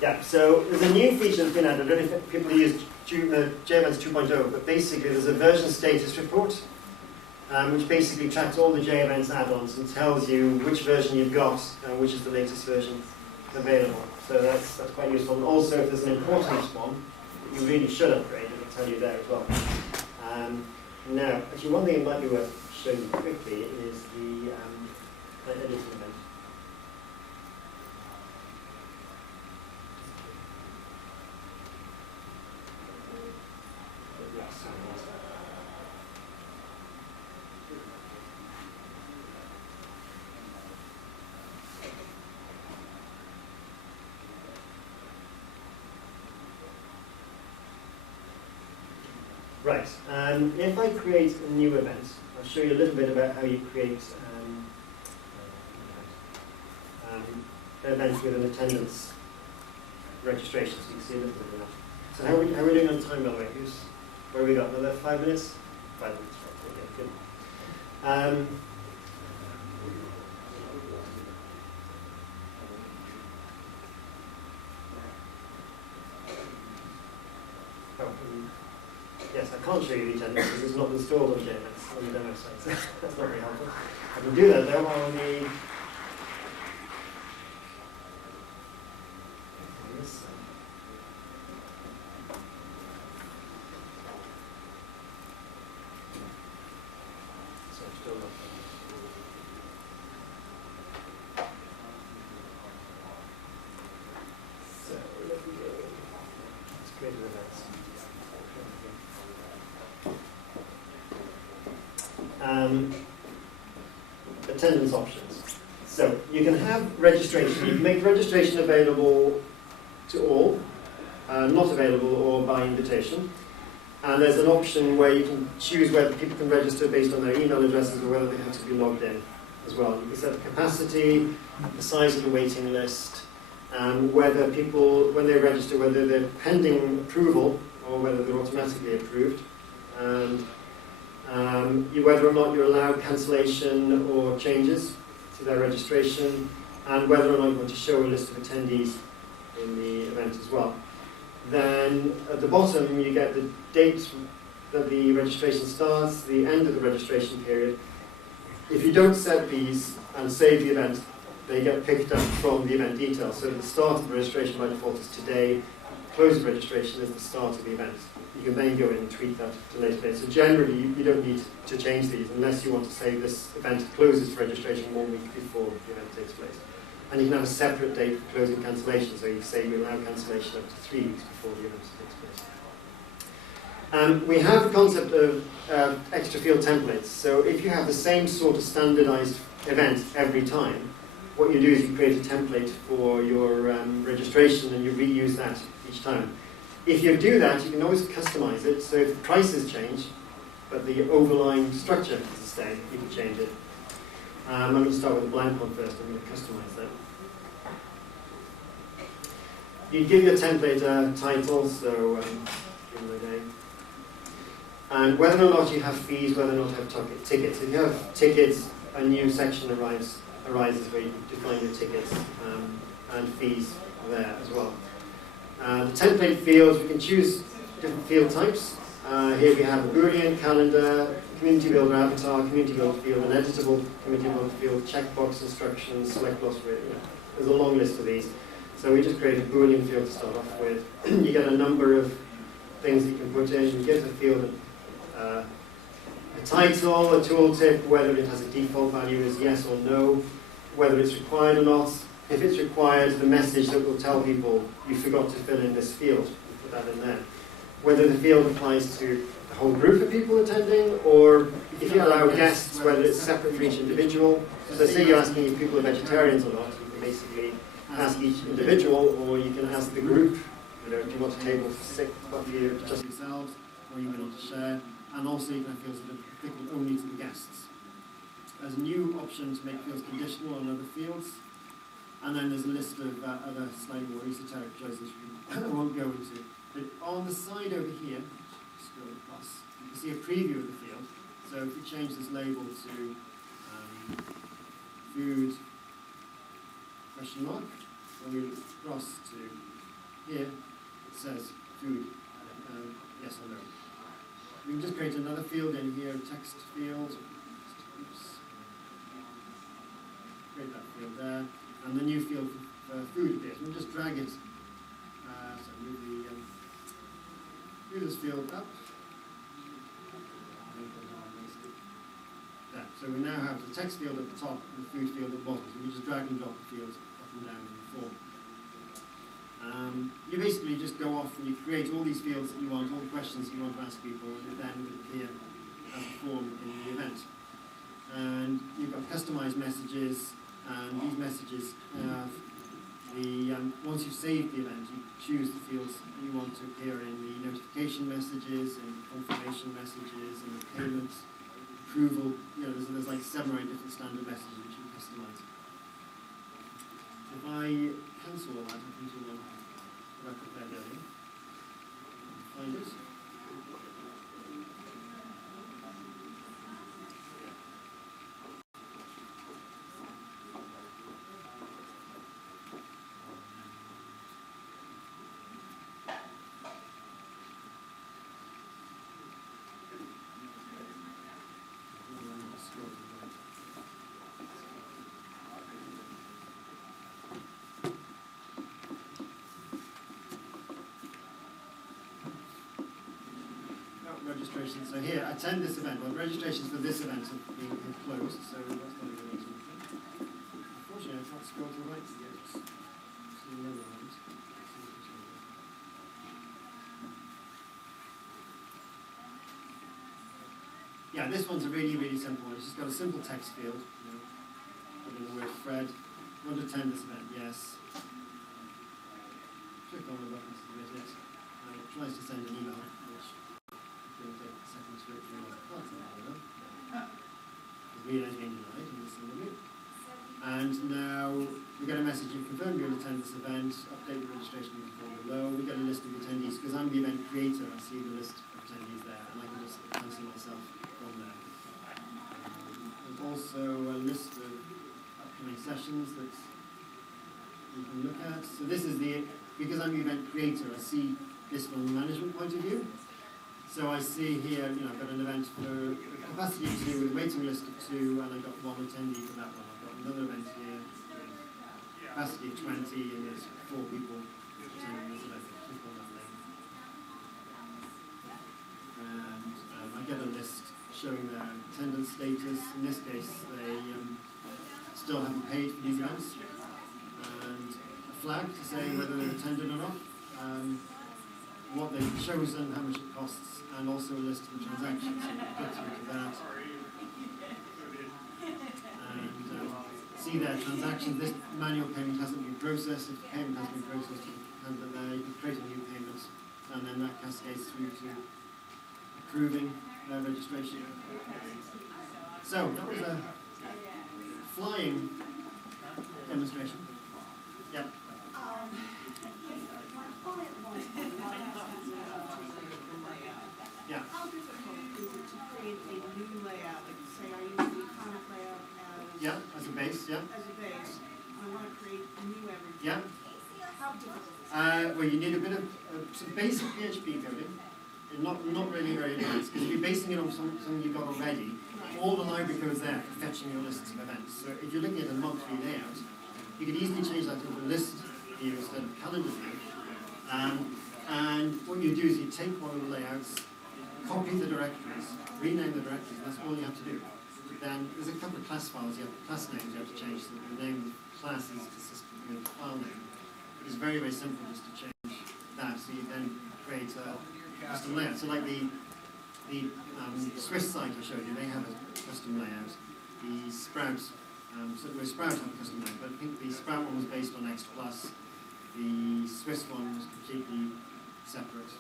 Yeah, so there's a new feature that's been added. I don't know if people use JEvents 2.0, but basically there's a version status report, which basically tracks all the JEvents add-ons and tells you which version you've got and which is the latest version available. So that's quite useful. And also, if there's an important one that you really should upgrade, it'll tell you there as well. Now, actually, one thing it might be worth showing you quickly is the editing event. Right, if I create a new event, I'll show you a little bit about how you create an event with an attendance registration, so you can see a little bit of that. So how are we doing on time, by the way? Where have we got? Another 5 minutes? 5 minutes, okay, good. Yes, I can't show you the attendance because it's not installed on JEvents on the demo site, so that's not very helpful. I can do that though on the this side. So I'm still not. So let me go. Let's create an event. attendance options. So you can have registration. You can make registration available to all, not available or by invitation. And there's an option where you can choose whether people can register based on their email addresses or whether they have to be logged in as well. You can set the capacity, the size of the waiting list, and whether people, when they register, whether they're pending approval or whether they're automatically approved. And whether or not you allow cancellation or changes to their registration, and whether or not you want to show a list of attendees in the event as well. Then at the bottom you get the date that the registration starts, the end of the registration period. If you don't set these and save the event, they get picked up from the event details. So the start of the registration by default is today, close of registration is the start of the event. You can then go in and tweak that to a later date. So generally, you don't need to change these unless you want to say this event closes for registration 1 week before the event takes place. And you can have a separate date for closing cancellation. So you say you allow cancellation up to 3 weeks before the event takes place. We have the concept of extra field templates. So if you have the same sort of standardized event every time, what you do is you create a template for your registration and you reuse that each time. If you do that, you can always customize it. So if the prices change, but the overlying structure is the same, you can change it. I'm going to start with a blank one first. I'm going to customize that. You give your template a title, so give them a name. And whether or not you have fees, whether or not you have tickets. If you have tickets, a new section arises where you define your tickets and fees there as well. The template fields, we can choose different field types. Here we have a Boolean, calendar, community builder avatar, community builder field, an editable community builder field, checkbox instructions, select glossary. There's a long list of these. So we just create a Boolean field to start off with. You get a number of things that you can put in. You give the field a title, a tooltip, whether it has a default value as yes or no, whether it's required or not. If it's required, the message that will tell people you forgot to fill in this field, you put that in there. Whether the field applies to the whole group of people attending, or if you allow guests, whether it's separate for each individual. So say you're asking if people are vegetarians or not, you can basically ask each individual, or you can ask the group, do you want a table for 6 of you, just yourselves, or you want to share. And also you can have fields that are applicable only to the guests. There's a new option to make fields conditional on other fields. And then there's a list of other slightly more esoteric choices I won't go into. But on the side over here, scroll across, you can see a preview of the field. So if we change this label to food question mark, when we cross to here, it says food, yes or no. We can just create another field in here, text field. Oops. Create that field there. And the new field for food appears. We'll just drag it. So move this field up. There. So we now have the text field at the top and the food field at the bottom. So we just drag and drop the fields up and down in the form. You basically just go off and you create all these fields that you want, all the questions you want to ask people, and it then will appear as a form in the event. And you've got customized messages. And these messages have once you've saved the event, you choose the fields you want to appear in the notification messages, and confirmation messages, and the payment, approval. There's like 7 or 8 different standard messages which you can customize. If I cancel all that, I think you'll know what I prepared earlier. Find it. Registration. So here, attend this event. Well, registrations for this event have closed, so that's not a good option. Unfortunately, I can't scroll to the right to get see the other ones. Yeah, this one's a really, really simple one. It's just got a simple text field. Fred. Want to attend this event? Yes. Click on the button to submit it. And it tries to send an email, which will take seconds for it to realize it can't send an email. The relay is being denied in this interview. And now we get a message, you confirm you'll attend this event, update the registration form below. We get a list of the attendees, because I'm the event creator, I see the list of attendees there, and I can just cancel myself from there. There's also a list of upcoming sessions that you can look at. So this is because I'm the event creator, I see this from a management point of view. So I see here, I've got an event for capacity of 2 with a waiting list of 2, and I've got 1 attendee for that one. I've got another event here with capacity of 20, and there's 4 people attending this event. Click on that link. And I get a list showing their attendance status. In this case, they still haven't paid for these events. And a flag to say whether they're attended or not. What they've chosen, how much it costs, and also a list of the transactions. So you can click through to that and see their transactions. This manual payment hasn't been processed. If the payment has been processed, you can handle it there. You can create a new payment, and then that cascades through to approving their registration. So that was a flying demonstration. Yep. Yeah. How difficult is it to create a new layout? Like say I use the iconic layout As a base, as a base. I want to create new everything. Yeah. How difficult is it? Well, you need a bit of some basic PHP coding, not really very advanced, because if you're basing it on something you've got already, all the library code's there for fetching your lists of events. So if you're looking at a monthly layout, you could easily change that into a list view instead of calendar view. And what you do is you take one of the layouts, copy the directories, rename the directories, and that's all you have to do. Then there's a couple of class files, class names you have to change, so the name of the class is consistent with the file name. It's very, very simple just to change that, so you then create a custom layout. So like the Swiss site I showed you, they have a custom layout. The Sprout, Sprout have a custom layout, but I think the Sprout one was based on X+. The Swiss one was completely separate.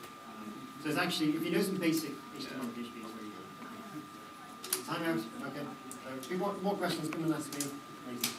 So it's actually, if you know some basic HTML and PHP, it's really good. Time out. Okay. If you want more questions, come and ask me. Thank you.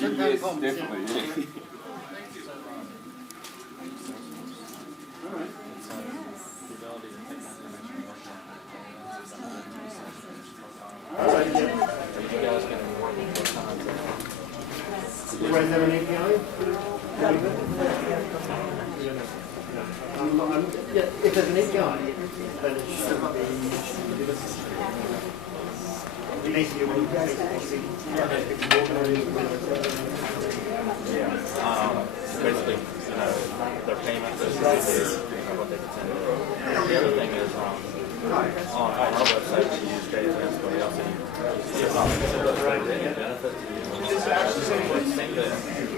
Yes, definitely. Is there an API? If there's an API, then it should be basically one of the basically, their payment is what they can send. The other thing is, on our website, we use JSS, but we also use any benefit to use. It seemed to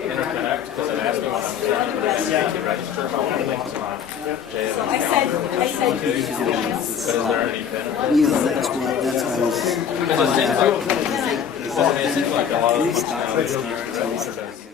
interconnect because it asked me when I'm sending to register if I want to link to my JSS. So I said, But is there any benefit? Yeah, that's what I was. Because it seems like a lot of the functionality is used to register.